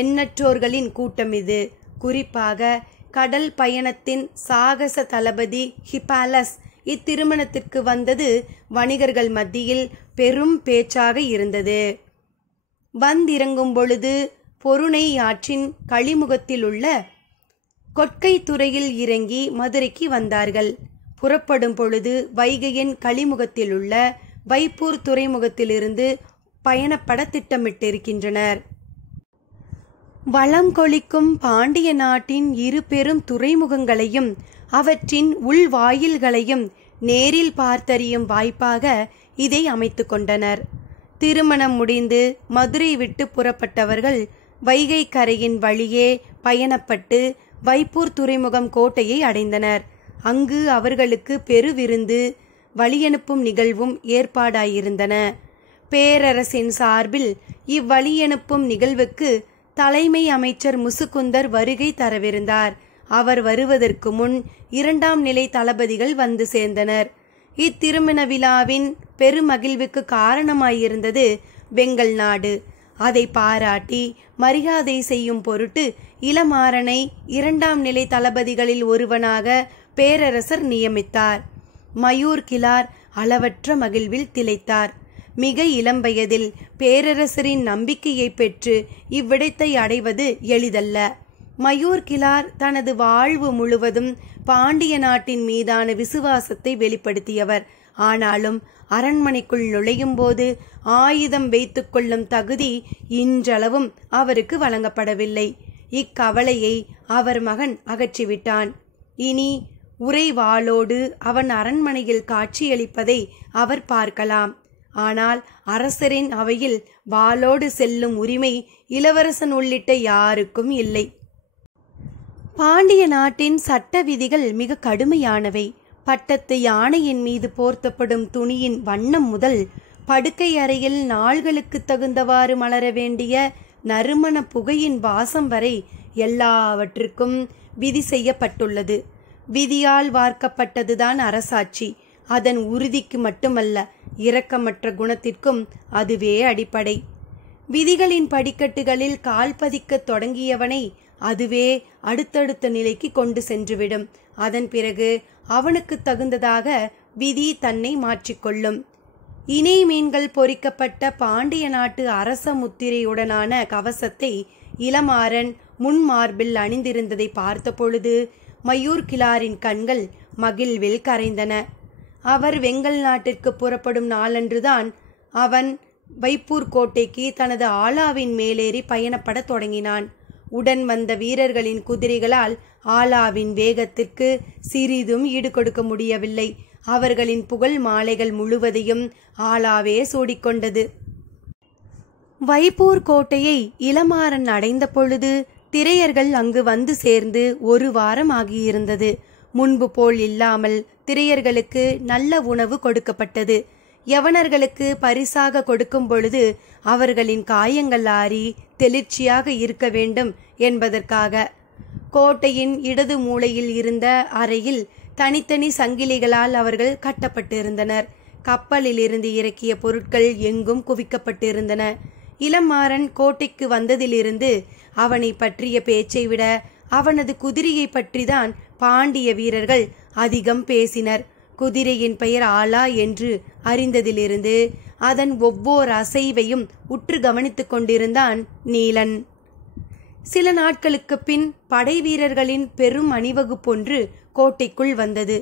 எண்ணற்றோர்களின் கூட்டம் இது. குறிப்பாக கடல் பயணத்தின் சாகச தளபதி ஹிப்பாலஸ் இத்திருமணத்திற்கு வந்தது வணிகர்கள் மத்தியில் பெரும் பேச்சாக இருந்தது. வந்திறங்கும் பொழுது பொருணை ஆற்றின் கழிமுகத்தில் உள்ள கொற்கை துறையில் இறங்கி மதுரைக்கு வந்தார்கள். புறப்படும் பொழுது வைகையின் கழிமுகத்தில் உள்ள வைப்பூர் துறைமுகத்திலிருந்து பயணப்பட திட்டமிட்டிருக்கின்றனர். வளம் கொளிக்கும் பாண்டிய நாட்டின் இரு பெரும் துறைமுகங்களையும் அவற்றின் உள்வாயில்களையும் நேரில் பார்த்தறியும் வாய்ப்பாக இதை அமைத்து கொண்டனர். திருமணம் முடிந்து மதுரை விட்டு புறப்பட்டவர்கள் வைகை கரையின் வழியே பயணப்பட்டு வைப்பூர் துறைமுகம் கோட்டையை அடைந்தனர். அங்கு அவர்களுக்கு பெருவிருந்து வழியனுப்பும் நிகழ்வும் ஏற்பாடாயிருந்தன. பேரரசின் சார்பில் இவ்வழியனுப்பும் நிகழ்வுக்கு தலைமை அமைச்சர் முசுகுந்தர் வருகை தரவிருந்தார். அவர் வருவதற்கு முன் இரண்டாம் நிலை தளபதிகள் வந்து சேர்ந்தனர். இத்திருமண விழாவின் பெருமகிழ்வுக்கு காரணமாயிருந்தது வெங்கல் நாடு. அதை பாராட்டி மரியாதை செய்யும் பொருட்டு இளமாறனை இரண்டாம் நிலை தளபதிகளில் ஒருவனாக பேரரசர் நியமித்தார். மயூர் கிழார் அளவற்ற மகிழ்வில் திளைத்தார். மிக இளம் வயதில் பேரரசரின் நம்பிக்கையை பெற்று இவ்விடத்தை அடைவது எளிதல்ல. மயூர் கிழார் தனது வாழ்வு முழுவதும் பாண்டிய நாட்டின் மீதான விசுவாசத்தை வெளிப்படுத்தியவர். ஆனாலும் அரண்மனைக்குள் நுழையும் போது ஆயுதம் வைத்துக் கொள்ளும் தகுதி இன்றளவும் அவருக்கு வழங்கப்படவில்லை. இக்கவலையை அவர் மகன் அகற்றிவிட்டான். இனி உறைவாளோடு அவன் அரண்மனையில் காட்சியளிப்பதை அவர் பார்க்கலாம். ஆனால் அரசரின் அவையில் வாளோடு செல்லும் உரிமை இளவரசன் உள்ளிட்ட யாருக்கும் இல்லை. பாண்டிய நாட்டின் சட்ட விதிகள் மிக கடுமையானவை. பட்டத்து யானையின் மீது போர்த்தப்படும் துணியின் வண்ணம் முதல் படுக்கை அறையில் நாள்களுக்கு தகுந்தவாறு மலர வேண்டிய நறுமண புகையின் வாசம் வரை எல்லாவற்றுக்கும் விதி செய்யப்பட்டுள்ளது. விதியால் வார்க்கப்பட்டதுதான் அரசாட்சி. அதன் உறுதிக்கு மட்டுமல்ல, இரக்கமற்ற குணத்திற்கும் அதுவே அடிப்படை. விதிகளின் படிக்கட்டுகளில் கால் பதிக்க தொடங்கியவனை அதுவே அடுத்தடுத்த நிலைக்கு கொண்டு சென்றுவிடும். அதன் பிறகு அவனுக்கு தகுந்ததாக விதி தன்னை மாற்றிக்கொள்ளும். இணை மீன்கள் பொறிக்கப்பட்ட பாண்டிய நாட்டு அரச முத்திரையுடனான கவசத்தை இளமாறன் முன் மார்பில் அணிந்திருந்ததை பார்த்த பொழுது மயூர் கிழாரின் கண்கள் மகிழ்வில் கரைந்தன. அவர் வெங்கல் நாட்டிற்கு புறப்படும் நாளன்றுதான் அவன் வைப்பூர் கோட்டைக்கு தனது ஆளாவின் மேலேறி பயணப்பட தொடங்கினான். உடன் வந்த வீரர்களின் குதிரைகளால் ஆலாவின் வேகத்திற்கு சிறிதும் ஈடு கொடுக்க முடியவில்லை. அவர்களின் புகழ் மாலைகள் முழுவதையும் ஆலாவே சூடிக்கொண்டது. வைப்பூர் கோட்டையை இளமாறன் அடைந்த பொழுது திரையர்கள் அங்கு வந்து சேர்ந்து 1 வாரம் ஆகியிருந்தது. முன்பு போல் இல்லாமல் திரையர்களுக்கு நல்ல உணவு கொடுக்கப்பட்டது. யவனர்களுக்கு பரிசாக கொடுக்கும் பொழுது அவர்களின் காயங்கள் ஆறி தெளிர்ச்சியாக இருக்க வேண்டும் என்பதற்காக கோட்டையின் இடது மூலையில் இருந்த அறையில் தனித்தனி சங்கிலிகளால் அவர்கள் கட்டப்பட்டிருந்தனர். கப்பலில் இருந்து இறக்கிய பொருட்கள் எங்கும் குவிக்கப்பட்டிருந்தன. இளமாறன் கோட்டைக்கு வந்ததிலிருந்து அவனை பற்றிய பேச்சை விட அவனது குதிரையை பற்றிதான் பாண்டிய வீரர்கள் அதிகம் பேசினர். குதிரையின் பெயர் ஆலா என்று அறிந்ததிலிருந்து அதன் ஒவ்வொரு அசைவையும் உற்று கவனித்துக் கொண்டிருந்தான் நீலன். சில நாட்களுக்கு பின் படை வீரர்களின் பெரும் அணிவகுப்பொன்று கோட்டைக்குள் வந்தது.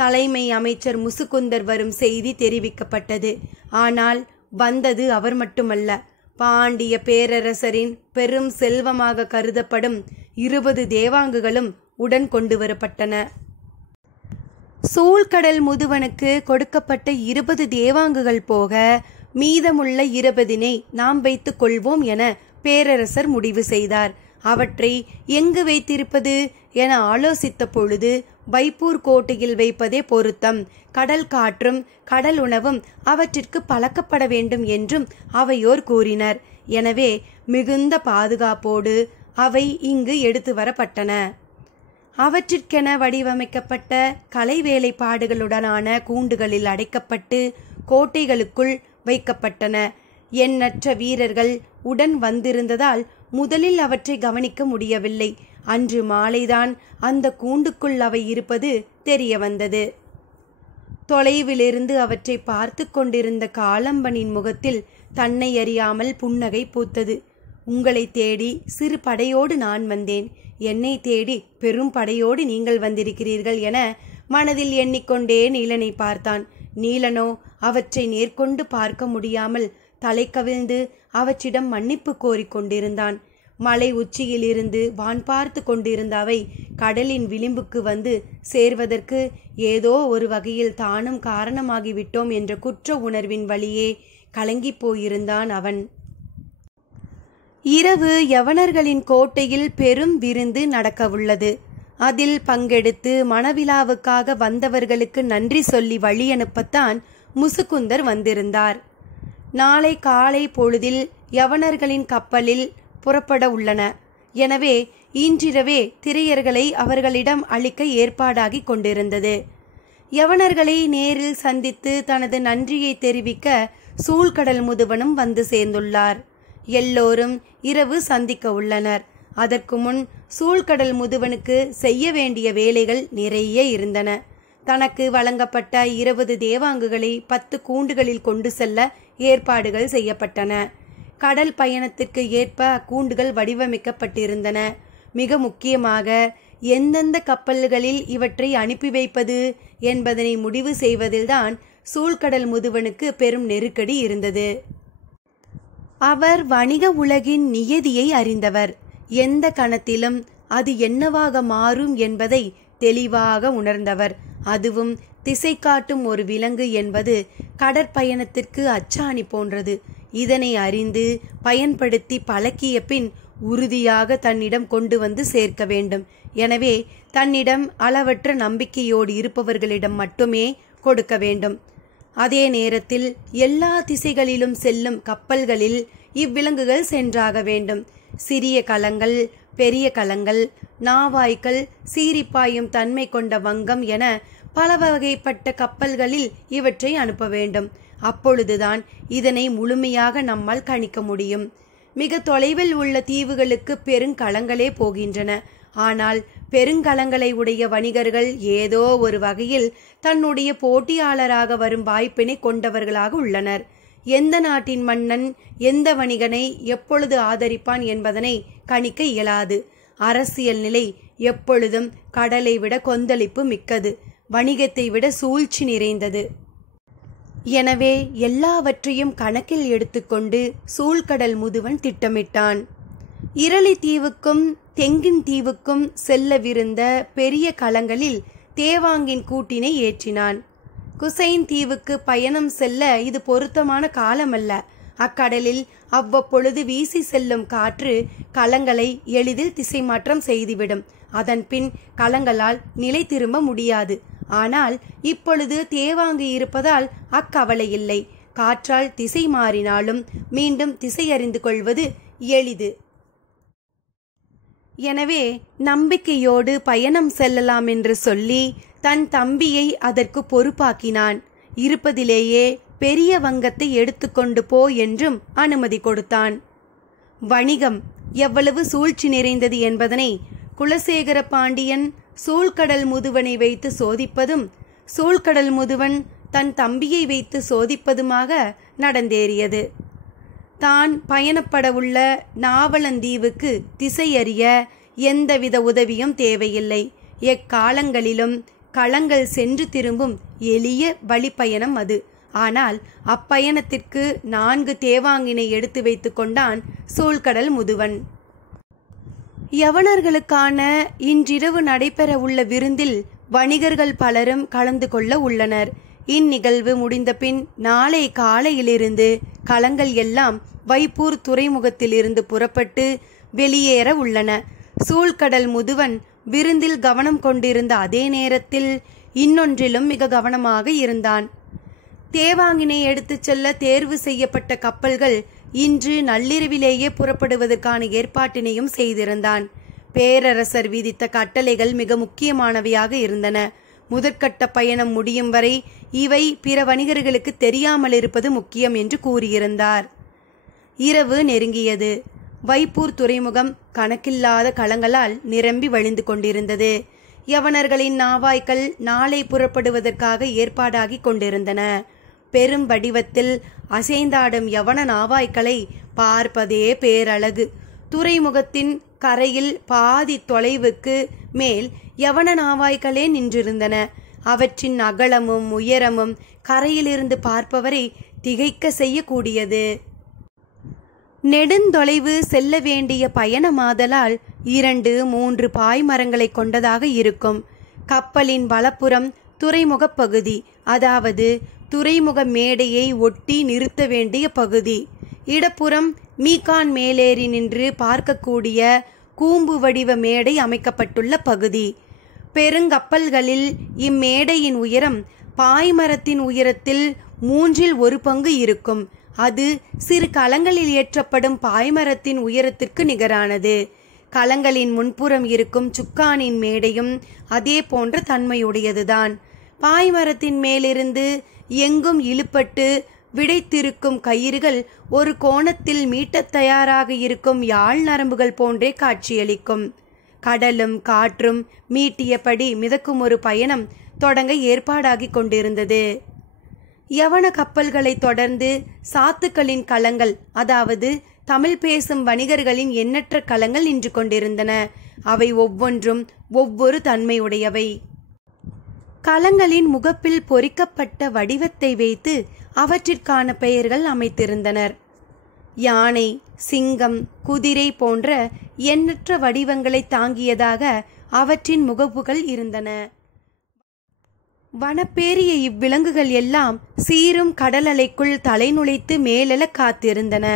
தலைமை அமைச்சர் முசுகுந்தர் வரும் செய்தி தெரிவிக்கப்பட்டது. ஆனால் வந்தது அவர் மட்டுமல்ல, பாண்டிய பேரரசரின் பெரும் செல்வமாக கருதப்படும் 20 தேவாங்குகளும் உடன் கொண்டு வரப்பட்டன. சூழ்கடல் முதுவனுக்கு கொடுக்கப்பட்ட 20 தேவாங்குகள் போக மீதமுள்ள 20 நாம் வைத்துக் கொள்வோம் என பேரரசர் முடிவு செய்தார். அவற்றை எங்கு வைத்திருப்பது என ஆலோசித்த பொழுது வைப்பூர் கோட்டையில் வைப்பதே பொருத்தம், கடல் காற்றும் கடல் உணவும் அவற்றிற்கு பழக்கப்பட வேண்டும் என்றும் அவையோர் கூறினர். எனவே மிகுந்த பாதுகாப்போடு அவை இங்கு எடுத்து வரப்பட்டன. அவற்றிற்கென வடிவமைக்கப்பட்ட கலை வேலைப்பாடுகளுடனான கூண்டுகளில் அடைக்கப்பட்டு கோட்டைகளுக்குள் வைக்கப்பட்டன. எண்ணற்ற வீரர்கள் உடன் வந்திருந்ததால் முதலில் அவற்றை கவனிக்க முடியவில்லை. அன்று மாலைதான் அந்த கூண்டுக்குள் அவை இருப்பது தெரிய வந்தது. தொலைவிலிருந்து அவற்றை பார்த்து கொண்டிருந்த காலம்பனின் முகத்தில் தன்னை அறியாமல் புன்னகை பூத்தது. உங்களை தேடி சிறு படையோடு நான் வந்தேன், என்னை தேடி பெரும் படையோடு நீங்கள் வந்திருக்கிறீர்கள் என மனதில் எண்ணிக்கொண்டே நீலனை பார்த்தான். நீலனோ அவற்றை நேர்கொண்டு பார்க்க முடியாமல் தலை கவிழ்ந்து அவற்றிடம் மன்னிப்பு கோரிக்கொண்டிருந்தான். மலை உச்சியில் இருந்து வான் பார்த்து கொண்டிருந்த அவை கடலின் விளிம்புக்கு வந்து சேர்வதற்கு ஏதோ ஒரு வகையில் தானும் காரணமாகிவிட்டோம் என்ற குற்ற உணர்வின் வழியே கலங்கி போயிருந்தான் அவன். இரவு யவனர்களின் கோட்டையில் பெரும் விருந்து நடக்கவுள்ளது. அதில் பங்கெடுத்து மணவிழாவுக்காக வந்தவர்களுக்கு நன்றி சொல்லி வழி அனுப்பத்தான் முசுகுந்தர் வந்திருந்தார். நாளை காலை பொழுதில் யவனர்களின் கப்பலில் புறப்பட உள்ளன. எனவே இன்றிரவே திரையர்களை அவர்களிடம் அளிக்க ஏற்பாடாகி கொண்டிருந்தது. யவனர்களை நேரில் சந்தித்து தனது நன்றியை தெரிவிக்க சூழ்கடல் முதுவனும் வந்து சேர்ந்துள்ளார். எல்லோரும் இரவு சந்திக்க உள்ளனர். அதற்கு முன் சூழ்கடல் முதுவனுக்கு செய்ய வேண்டிய வேலைகள் நிறைய இருந்தன. தனக்கு வழங்கப்பட்ட 20 தேவாங்குகளை 10 கூண்டுகளில் கொண்டு செல்ல ஏற்பாடுகள் செய்யப்பட்டன. கடல் பயணத்திற்கு ஏற்ப கூண்டுகள் வடிவமைக்கப்பட்டிருந்தன. மிக முக்கியமாக எந்தெந்த கப்பல்களில் இவற்றை அனுப்பி வைப்பது என்பதனை முடிவு செய்வதில்தான் சூழ்கடல் முதுவனுக்கு பெரும் நெருக்கடி இருந்தது. அவர் வணிக உலகின் நியதியை அறிந்தவர். எந்த கணத்திலும் அது என்னவாக மாறும் என்பதை தெளிவாக உணர்ந்தவர். அதுவும் திசை காட்டும் ஒரு விலங்கு என்பது கடற்பயணத்திற்கு அச்சாணி போன்றது. இதனை அறிந்து பயன்படுத்தி பழக்கிய பின் உறுதியாக தன்னிடம் கொண்டு வந்து சேர்க்க வேண்டும். எனவே தன்னிடம் அளவற்ற நம்பிக்கையோடு இருப்பவர்களிடம் மட்டுமே கொடுக்க வேண்டும். அதே நேரத்தில் எல்லா திசைகளிலும் செல்லும் கப்பல்களில் இவ்விலங்குகள் சென்றாக வேண்டும். சிறிய கலங்கள், பெரிய கலங்கள், நாவாய்க்கள், சீரிப்பாயும் தன்மை கொண்ட வங்கம் என பல வகைப்பட்ட கப்பல்களில் இவற்றை அனுப்ப வேண்டும். அப்பொழுதுதான் இதனை முழுமையாக நம்மால் கணிக்க முடியும். மிக தொலைவில் உள்ள தீவுகளுக்கு பெருங்கலங்களே போகின்றன. ஆனால் பெருங்கலங்களை உடைய வணிகர்கள் ஏதோ ஒரு வகையில் தன்னுடைய போட்டியாளராக வரும் வாய்ப்பினை கொண்டவர்களாக உள்ளனர். எந்த நாட்டின் மன்னன் எந்த வணிகனை எப்பொழுது ஆதரிப்பான் என்பதனை கணிக்க இயலாது. அரசியல் நிலை எப்பொழுதும் கடலை விட கொந்தளிப்பு மிக்கது, வணிகத்தை விட சூழ்ச்சி நிறைந்தது. எனவே எல்லாவற்றையும் கணக்கில் எடுத்துக்கொண்டு சூழ்கடல் முதுவன் திட்டமிட்டான். இரளி தீவுக்கும் தெங்கின் தீவுக்கும் செல்லவிருந்த பெரிய கலங்களில் தேவாங்கின் கூட்டினை ஏற்றினான். குசைன் தீவுக்கு பயணம் செல்ல இது பொருத்தமான காலமல்ல. அக்கடலில் அவ்வப்பொழுது வீசி செல்லும் காற்று கலங்களை எளிதில் திசை மாற்றம் செய்துவிடும். அதன் பின் கலங்களால் நிலை திரும்ப முடியாது. ஆனால் இப்பொழுது தேவாங்கு இருப்பதால் அக்கவலை இல்லை. காற்றால் திசை மாறினாலும் மீண்டும் திசை அறிந்து கொள்வது எளிது. எனவே நம்பிக்கையோடு பயணம் செல்லலாம் என்று சொல்லி தன் தம்பியை அதற்கு பொறுப்பாக்கினான். இருப்பதிலேயே பெரிய வங்கத்தை எடுத்துக்கொண்டு போ என்றும் அனுமதி கொடுத்தான். வணிகம் எவ்வளவு சூழ்ச்சி நிறைந்தது என்பதனை குலசேகர பாண்டியன் சூழ்கடல் முதுவனை வைத்து சோதிப்பதும் சூழ்கடல் முதுவன் தன் தம்பியை வைத்து சோதிப்பதுமாக நடந்தேறியது. தான் பயணப்படவுள்ள நாவலந்தீவுக்கு திசையறிய எந்தவித உதவியும் தேவையில்லை. எக்காலங்களிலும் களங்கள் சென்று திரும்பும் எளிய வழிப்பயணம் அது. ஆனால் அப்பயணத்திற்கு 4 தேவாங்கினை எடுத்து வைத்து கொண்டான் சூழ்கடல் முதுவன். யவனர்களுக்கான இன்றிரவு நடைபெற உள்ள விருந்தில் வணிகர்கள் பலரும் கலந்து கொள்ள உள்ளனர். இந்நிகழ்வு முடிந்த பின் நாளை காலையிலிருந்து களங்கள் எல்லாம் வைப்பூர் துறைமுகத்திலிருந்து புறப்பட்டு வெளியேற உள்ளன. சூழ்கடல் முதுவன் விருந்தில் கவனம் கொண்டிருந்த அதே நேரத்தில் இன்னொன்றிலும் மிக கவனமாக இருந்தான். தேவாங்கினை எடுத்துச் செல்ல தேர்வு செய்யப்பட்ட கப்பல்கள் இன்று நள்ளிரவிலேயே புறப்படுவதற்கான ஏற்பாட்டினையும் செய்திருந்தான். பேரரசர் விதித்த கட்டளைகள் மிக முக்கியமானவையாக இருந்தன. முதற்கட்ட பயணம் முடியும் வரை இவை பிற வணிகர்களுக்கு தெரியாமல் இருப்பது முக்கியம் என்று கூறியிருந்தார். இரவு நெருங்கியது. வைப்பூர் துறைமுகம் கணக்கில்லாத களங்களால் நிரம்பி வழிந்து கொண்டிருந்தது. யவனர்களின் நாவாய்கள் நாளை புறப்படுவதற்காக ஏற்பாடாகி கொண்டிருந்தன. பெரும் வடிவத்தில் அசைந்தாடும் யவன நாவாய்களை பார்ப்பதே பேரழகு. துறைமுகத்தின் கரையில் பாதி தொலைவுக்கு மேல் யவன நாவாய்களே நின்றிருந்தன. அவற்றின் அகலமும் உயரமும் கரையிலிருந்து பார்ப்பவரை திகைக்க செய்யக்கூடியது. நெடுந்தொலைவு செல்ல வேண்டிய பயணமாதலால் 2-3 பாய்மரங்களை கொண்டதாக இருக்கும். கப்பலின் வலப்புறம் துறைமுக பகுதி, அதாவது துறைமுக மேடையை ஒட்டி நிறுத்த வேண்டிய பகுதி. இடப்புறம் மீகான் மேலேறி நின்று பார்க்கக்கூடிய கூம்பு வடிவ மேடை அமைக்கப்பட்டுள்ள பகுதி. பெருங்கப்பல்களில் இம்மேடையின் உயரம் பாய்மரத்தின் உயரத்தில் 1/3 பங்கு இருக்கும். அது சிறு களங்களில் ஏற்றப்படும் பாய்மரத்தின் உயரத்திற்கு நிகரானது. களங்களின் முன்புறம் இருக்கும் சுக்கானின் மேடையும் அதே போன்ற தன்மையுடையதுதான். பாய்மரத்தின் மேலிருந்து எங்கும் இழுப்பட்டு விடைத்திருக்கும் கயிறுகள் ஒரு கோணத்தில் மீட்டத் தயாராக இருக்கும் யாழ் நரம்புகள் போன்றே காட்சியளிக்கும். கடலும் காற்றும் மீட்டியபடி மிதக்கும் ஒரு பயணம் தொடங்க ஏற்பாடாகி கொண்டிருந்தது. யவன கப்பல்களை தொடர்ந்து சாத்துக்களின் களங்கள், அதாவது தமிழ் பேசும் வணிகர்களின் எண்ணற்ற களங்கள் நின்று கொண்டிருந்தன. அவை ஒவ்வொன்றும் ஒவ்வொரு தன்மையுடையவை. களங்களின் முகப்பில் பொறிக்கப்பட்ட வடிவத்தை வைத்து அவற்றிற்கான பெயர்கள் அமைத்திருந்தனர். யானை, சிங்கம், குதிரை போன்ற எண்ணற்ற வடிவங்களை தாங்கியதாக அவற்றின் முகப்புகள் இருந்தன. வனப்பேறிய இவ்விலங்குகள் எல்லாம் சீரும் கடல் அலைக்குள் தலை நுழைத்து மேலெழ காத்திருந்தன.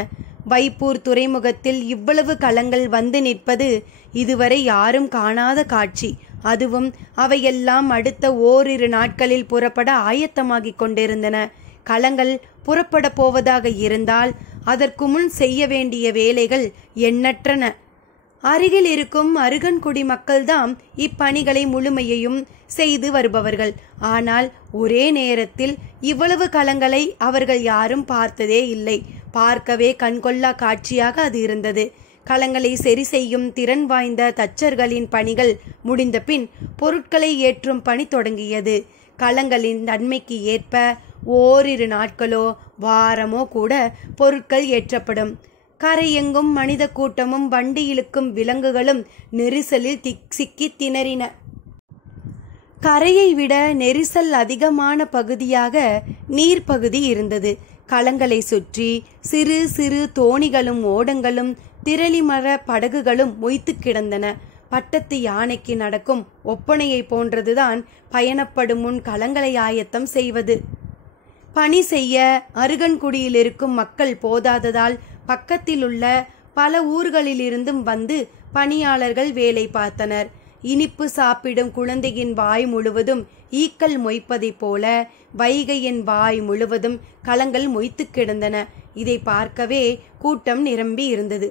வைப்பூர் துறைமுகத்தில் இவ்வளவு களங்கள் வந்து நிற்பது இதுவரை யாரும் காணாத காட்சி. அதுவும் அவையெல்லாம் அடுத்த ஓரிரு நாட்களில் புறப்பட ஆயத்தமாகிக் கொண்டிருந்தன. களங்கள் புறப்பட போவதாக இருந்தால் அதற்கு முன் செய்ய வேண்டிய வேலைகள் எண்ணற்றன. அருகில் இருக்கும் அருகன்குடி மக்கள்தாம் இப்பணிகளை முழுமையையும் செய்து வருபவர்கள். ஆனால் ஒரே நேரத்தில் இவ்வளவு களங்களை அவர்கள் யாரும் பார்த்ததே இல்லை. பார்க்கவே கண்கொள்ளா காட்சியாக அது இருந்தது. களங்களை சரி செய்யும் திறன் வாய்ந்த தச்சர்களின் பணிகள் முடிந்த பின் பொருட்களை ஏற்றும் பணி தொடங்கியது. களங்களின் தன்மைக்கு ஏற்ப ஓரிரு நாட்களோ வாரமோ கூட பொருட்கள் ஏற்றப்படும். கரையெங்கும் மனித கூட்டமும் வண்டி இழுக்கும் விலங்குகளும் நெரிசலில் சிக்கி திணறின. கரையை விட நெரிசல் அதிகமான பகுதியாக நீர்ப்பகுதி இருந்தது. களங்களை சுற்றி சிறு சிறு தோணிகளும் ஓடங்களும் திரளிமர படகுகளும் மொய்த்து கிடந்தன. பட்டத்து யானைக்கு நடக்கும் ஒப்பனையை போன்றதுதான் பயணப்படும் முன் களங்களை ஆயத்தம் செய்வது. பணி செய்ய அருகன்குடியில் இருக்கும் மக்கள் போதாததால் பக்கத்தில் உள்ள பல ஊர்களிலிருந்தும் வந்து பணியாளர்கள் வேலை பார்த்தனர். இனிப்பு சாப்பிடும் குழந்தையின் வாய் முழுவதும் ஈக்கள் மொய்ப்பதைப் போல வைகையின் வாய் முழுவதும் களங்கள் மொய்த்து கிடந்தன. இதை பார்க்கவே கூட்டம் நிரம்பி இருந்தது.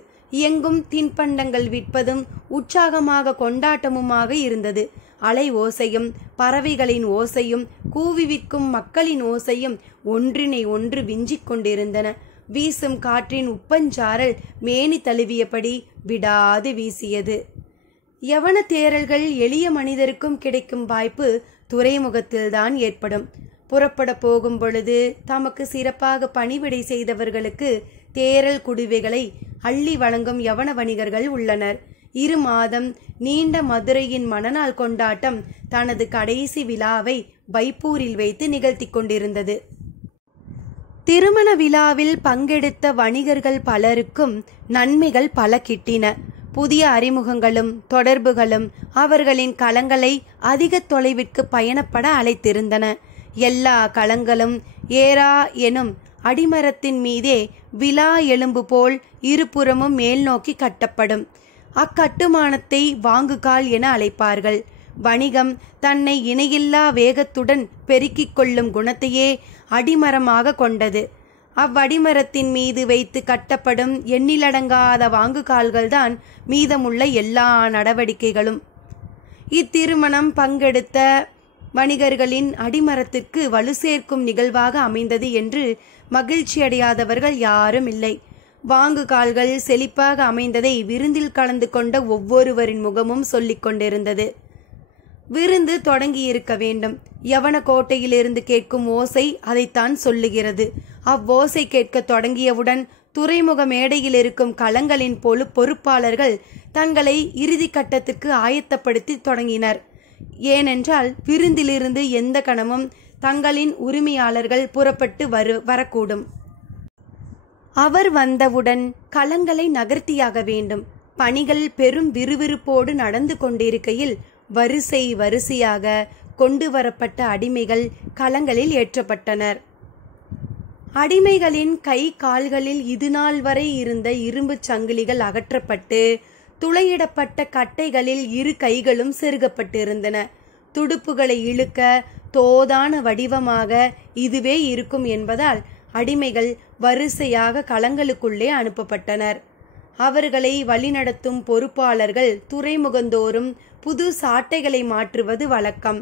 எங்கும் தின்பண்டங்கள் விற்பதும் உற்சாகமாக கொண்டாட்டமுமாக இருந்தது. அலை ஓசையும் பறவைகளின் ஓசையும் கூவி விற்கும் மக்களின் ஓசையும் ஒன்றினை ஒன்று விஞ்சிக் கொண்டிருந்தன. வீசும் காற்றின் உப்பஞ்சாரல் மேனி தழுவியபடி விடாது வீசியது. யவன தேரல்கள் எளிய மனிதருக்கும் கிடைக்கும் வாய்ப்பு துறைமுகத்தில்தான் ஏற்படும். புறப்பட போகும் பொழுது தமக்கு சிறப்பாக பணிவிடை செய்தவர்களுக்கு தேரல் குடுவைகளை அள்ளி வழங்கும் யவன வணிகர்கள் உள்ளனர். 2 மாதம் நீண்ட மதுரையின் மணநாள் கொண்டாட்டம் தனது கடைசி விழாவை வைப்பூரில் வைத்து நிகழ்த்தி கொண்டிருந்தது. திருமண விழாவில் பங்கெடுத்த வணிகர்கள் பலருக்கும் நன்மைகள் பல கிட்டின. புதிய அறிமுகங்களும் தொடர்புகளும் அவர்களின் களங்களை அதிக தொலைவிற்கு பயணப்பட அழைத்திருந்தன. எல்லா களங்களும் ஏரா எனும் அடிமரத்தின் மீதே விழா எலும்பு போல் இருபுறமும் மேல் நோக்கி கட்டப்படும். அக்கட்டுமானத்தை வாங்குகால் என அழைப்பார்கள். வணிகம் தன்னை இணையில்லா வேகத்துடன் பெருக்கிக் கொள்ளும் குணத்தையே அடிமரமாக கொண்டது. அவ்வடிமரத்தின் மீது வைத்து கட்டப்படும் எண்ணிலடங்காத வாங்குகால்கள்தான் மீதமுள்ள எல்லா நடவடிக்கைகளும். இத்திருமணம் பங்கெடுத்த வணிகர்களின் அடிமரத்திற்கு வலு சேர்க்கும் நிகழ்வாக அமைந்தது என்று மகிழ்ச்சியடையாதவர்கள் யாரும் இல்லை. வாங்குகால்கள் செழிப்பாக அமைந்ததை விருந்தில் கலந்து கொண்ட ஒவ்வொருவரின் முகமும் சொல்லிக் கொண்டிருந்தது. விருந்து தொடங்கியிருக்க வேண்டும். யவன கோட்டையிலிருந்து கேட்கும் ஓசை அதைத்தான் சொல்லுகிறது. அவ்வோசை கேட்க தொடங்கியவுடன் துறைமுக மேடையில் இருக்கும் களங்களின் பொறுப்பாளர்கள் தங்களை இறுதி கட்டத்திற்கு ஆயத்தப்படுத்தி தொடங்கினர். ஏனென்றால் விருந்திலிருந்து எந்த கணமும் தங்களின் உரிமையாளர்கள் புறப்பட்டு வரக்கூடும். அவர் வந்தவுடன் களங்களை நகர்த்தியாக வேண்டும். பணிகள் பெரும் விறுவிறுப்போடு நடந்து கொண்டிருக்கையில் வரிசை வரிசையாக கொண்டு வரப்பட்ட அடிமைகள் களங்களில் ஏற்றப்பட்டனர். அடிமைகளின் கை கால்களில் இதுநாள் வரை இருந்த இரும்பு சங்கிலிகள் அகற்றப்பட்டு துளையிடப்பட்ட கட்டைகளில் 2 கைகளும் செருகப்பட்டிருந்தன. துடுப்புகளை இழுக்க தோதான வடிவமாக இதுவே இருக்கும் என்பதால் அடிமைகள் வரிசையாக களங்களுக்குள்ளே அனுப்பப்பட்டனர். அவர்களை வழிநடத்தும் பொறுப்பாளர்கள் துறைமுகந்தோறும் புது சாட்டைகளை மாற்றுவது வழக்கம்.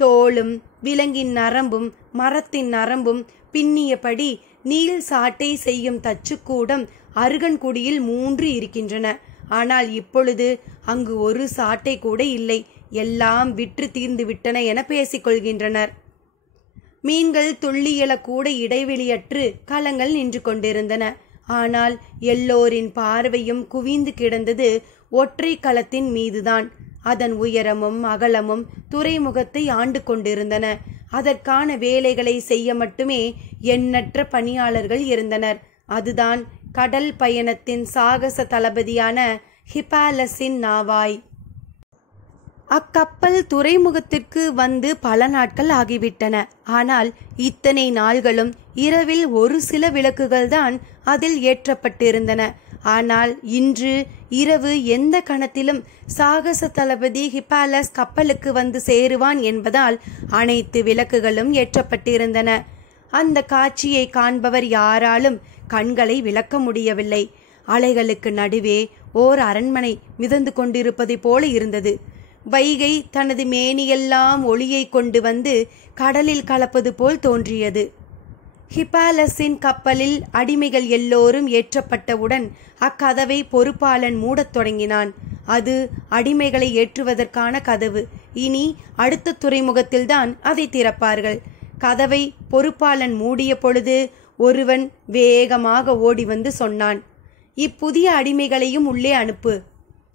தோளும் விலங்கின் நரம்பும் மரத்தின் நரம்பும் பின்னியபடி நீள் சாட்டை செய்யும் தச்சுக்கூடம் அருகன்குடியில் 3 இருக்கின்றன. ஆனால் இப்பொழுது அங்கு ஒரு சாட்டை கூட இல்லை. எல்லாம் விற்று தீர்ந்து விட்டன என பேசிக்கொள்கின்றனர். மீன்கள் துள்ளி எழக்கூட இடைவெளியற்று களங்கள் நின்று கொண்டிருந்தன. ஆனால் எல்லோரின் பார்வையும் குவிந்து கிடந்தது ஒற்றை களத்தின் மீதுதான். அதன் உயரமும் அகலமும் துறைமுகத்தை ஆண்டு கொண்டிருந்தன. அதற்கான வேலைகளை செய்ய மட்டுமே எண்ணற்ற பணியாளர்கள் இருந்தனர். அதுதான் கடல் பயணத்தின் சாகச தளபதியான ஹிப்பாலஸின் நாவாய். அக்கப்பல் துறைமுகத்திற்கு வந்து பல நாட்கள் ஆகிவிட்டன. ஆனால் இத்தனை நாள்களும் இரவில் ஒரு சில விளக்குகள் தான் அதில் ஏற்றப்பட்டிருந்தன. ஆனால் இன்று இரவு எந்த கணத்திலும் சாகச தளபதி ஹிப்பாலஸ் கப்பலுக்கு வந்து சேருவான் என்பதால் அனைத்து விளக்குகளும் ஏற்றப்பட்டிருந்தன. அந்த காட்சியை காண்பவர் யாராலும் கண்களை விளக்க முடியவில்லை. அலைகளுக்கு நடுவே ஓர் அரண்மனை மிதந்து கொண்டிருப்பதை போல இருந்தது. வைகை தனது மேனியெல்லாம் ஒளியை கொண்டு வந்து கடலில் கலப்பது போல் தோன்றியது. ஹிப்பாலஸின் கப்பலில் அடிமைகள் எல்லோரும் ஏற்றப்பட்டவுடன் அக்கதவை பொறுப்பாளன் மூடத் தொடங்கினான். அது அடிமைகளை ஏற்றுவதற்கான கதவு. இனி அடுத்த துறைமுகத்தில்தான் அதை திறப்பார்கள். கதவை பொறுப்பாளன் மூடிய பொழுது ஒருவன் வேகமாக ஓடி வந்து சொன்னான், இப்புதிய அடிமைகளையும் உள்ளே அனுப்பு.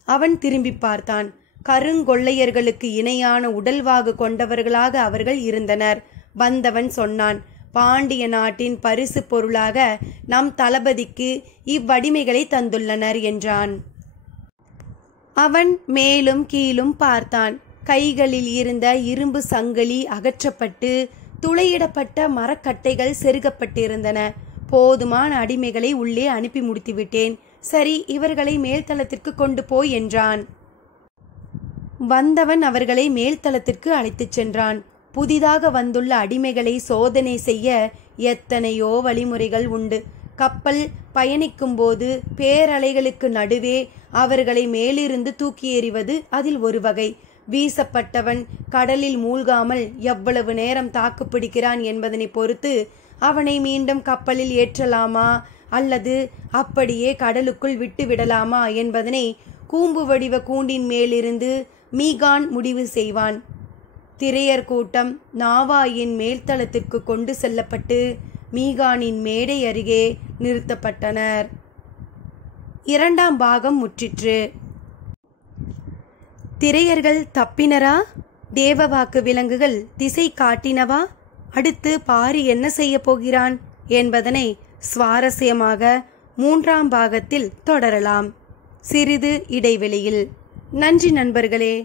அவன் திரும்பி பார்த்தான். கருங்கொள்ளையர்களுக்கு இணையான உடல்வாகு கொண்டவர்களாக அவர்கள் இருந்தனர். வந்தவன் சொன்னான், பாண்டிய நாட்டின் பரிசு பொருளாக நம் தளபதிக்கு இவ்வடிமைகளை தந்துள்ளனர் என்றான். அவன் மேலும் கீழும் பார்த்தான். கைகளில் இருந்த இரும்பு சங்கிலி அகற்றப்பட்டு துளையிடப்பட்ட மரக்கட்டைகள் செருகப்பட்டிருந்தன. போதுமான அடிமைகளை உள்ளே அனுப்பி முடித்துவிட்டேன். சரி, இவர்களை மேல்தளத்திற்கு கொண்டு போய் என்றான். வந்தவன் அவர்களை மேல்தளத்திற்கு அழைத்துச் சென்றான். புதிதாக வந்துள்ள அடிமைகளை சோதனை செய்ய எத்தனையோ வழிமுறைகள் உண்டு. கப்பல் பயணிக்கும் போது பேரலைகளுக்கு நடுவே அவர்களை மேலிருந்து தூக்கி எறிவது அதில் ஒரு வகை. வீசப்பட்டவன் கடலில் மூழ்காமல் எவ்வளவு நேரம் தாக்கு பிடிக்கிறான் என்பதனை பொறுத்து அவனை மீண்டும் கப்பலில் ஏற்றலாமா அல்லது அப்படியே கடலுக்குள் விட்டு விடலாமா என்பதனை கூம்பு வடிவ கூண்டின் மேலிருந்து மீகான் முடிவு செய்வான். திரையர் கூட்டம் நாவாயின் மேல்தளத்திற்கு கொண்டு செல்லப்பட்டு மீகானின் மேடை அருகே நிறுத்தப்பட்டனர். 2ஆம் பாகம் முற்றிற்று. திரையர்கள் தப்பினரா? தேவவாக்கு விலங்குகள் திசை காட்டினவா? அடுத்து பாரி என்ன செய்ய போகிறான் என்பதனை சுவாரஸ்யமாக 3ஆம் பாகத்தில் தொடரலாம், சிறிது இடைவெளியில். நன்றி நண்பர்களே.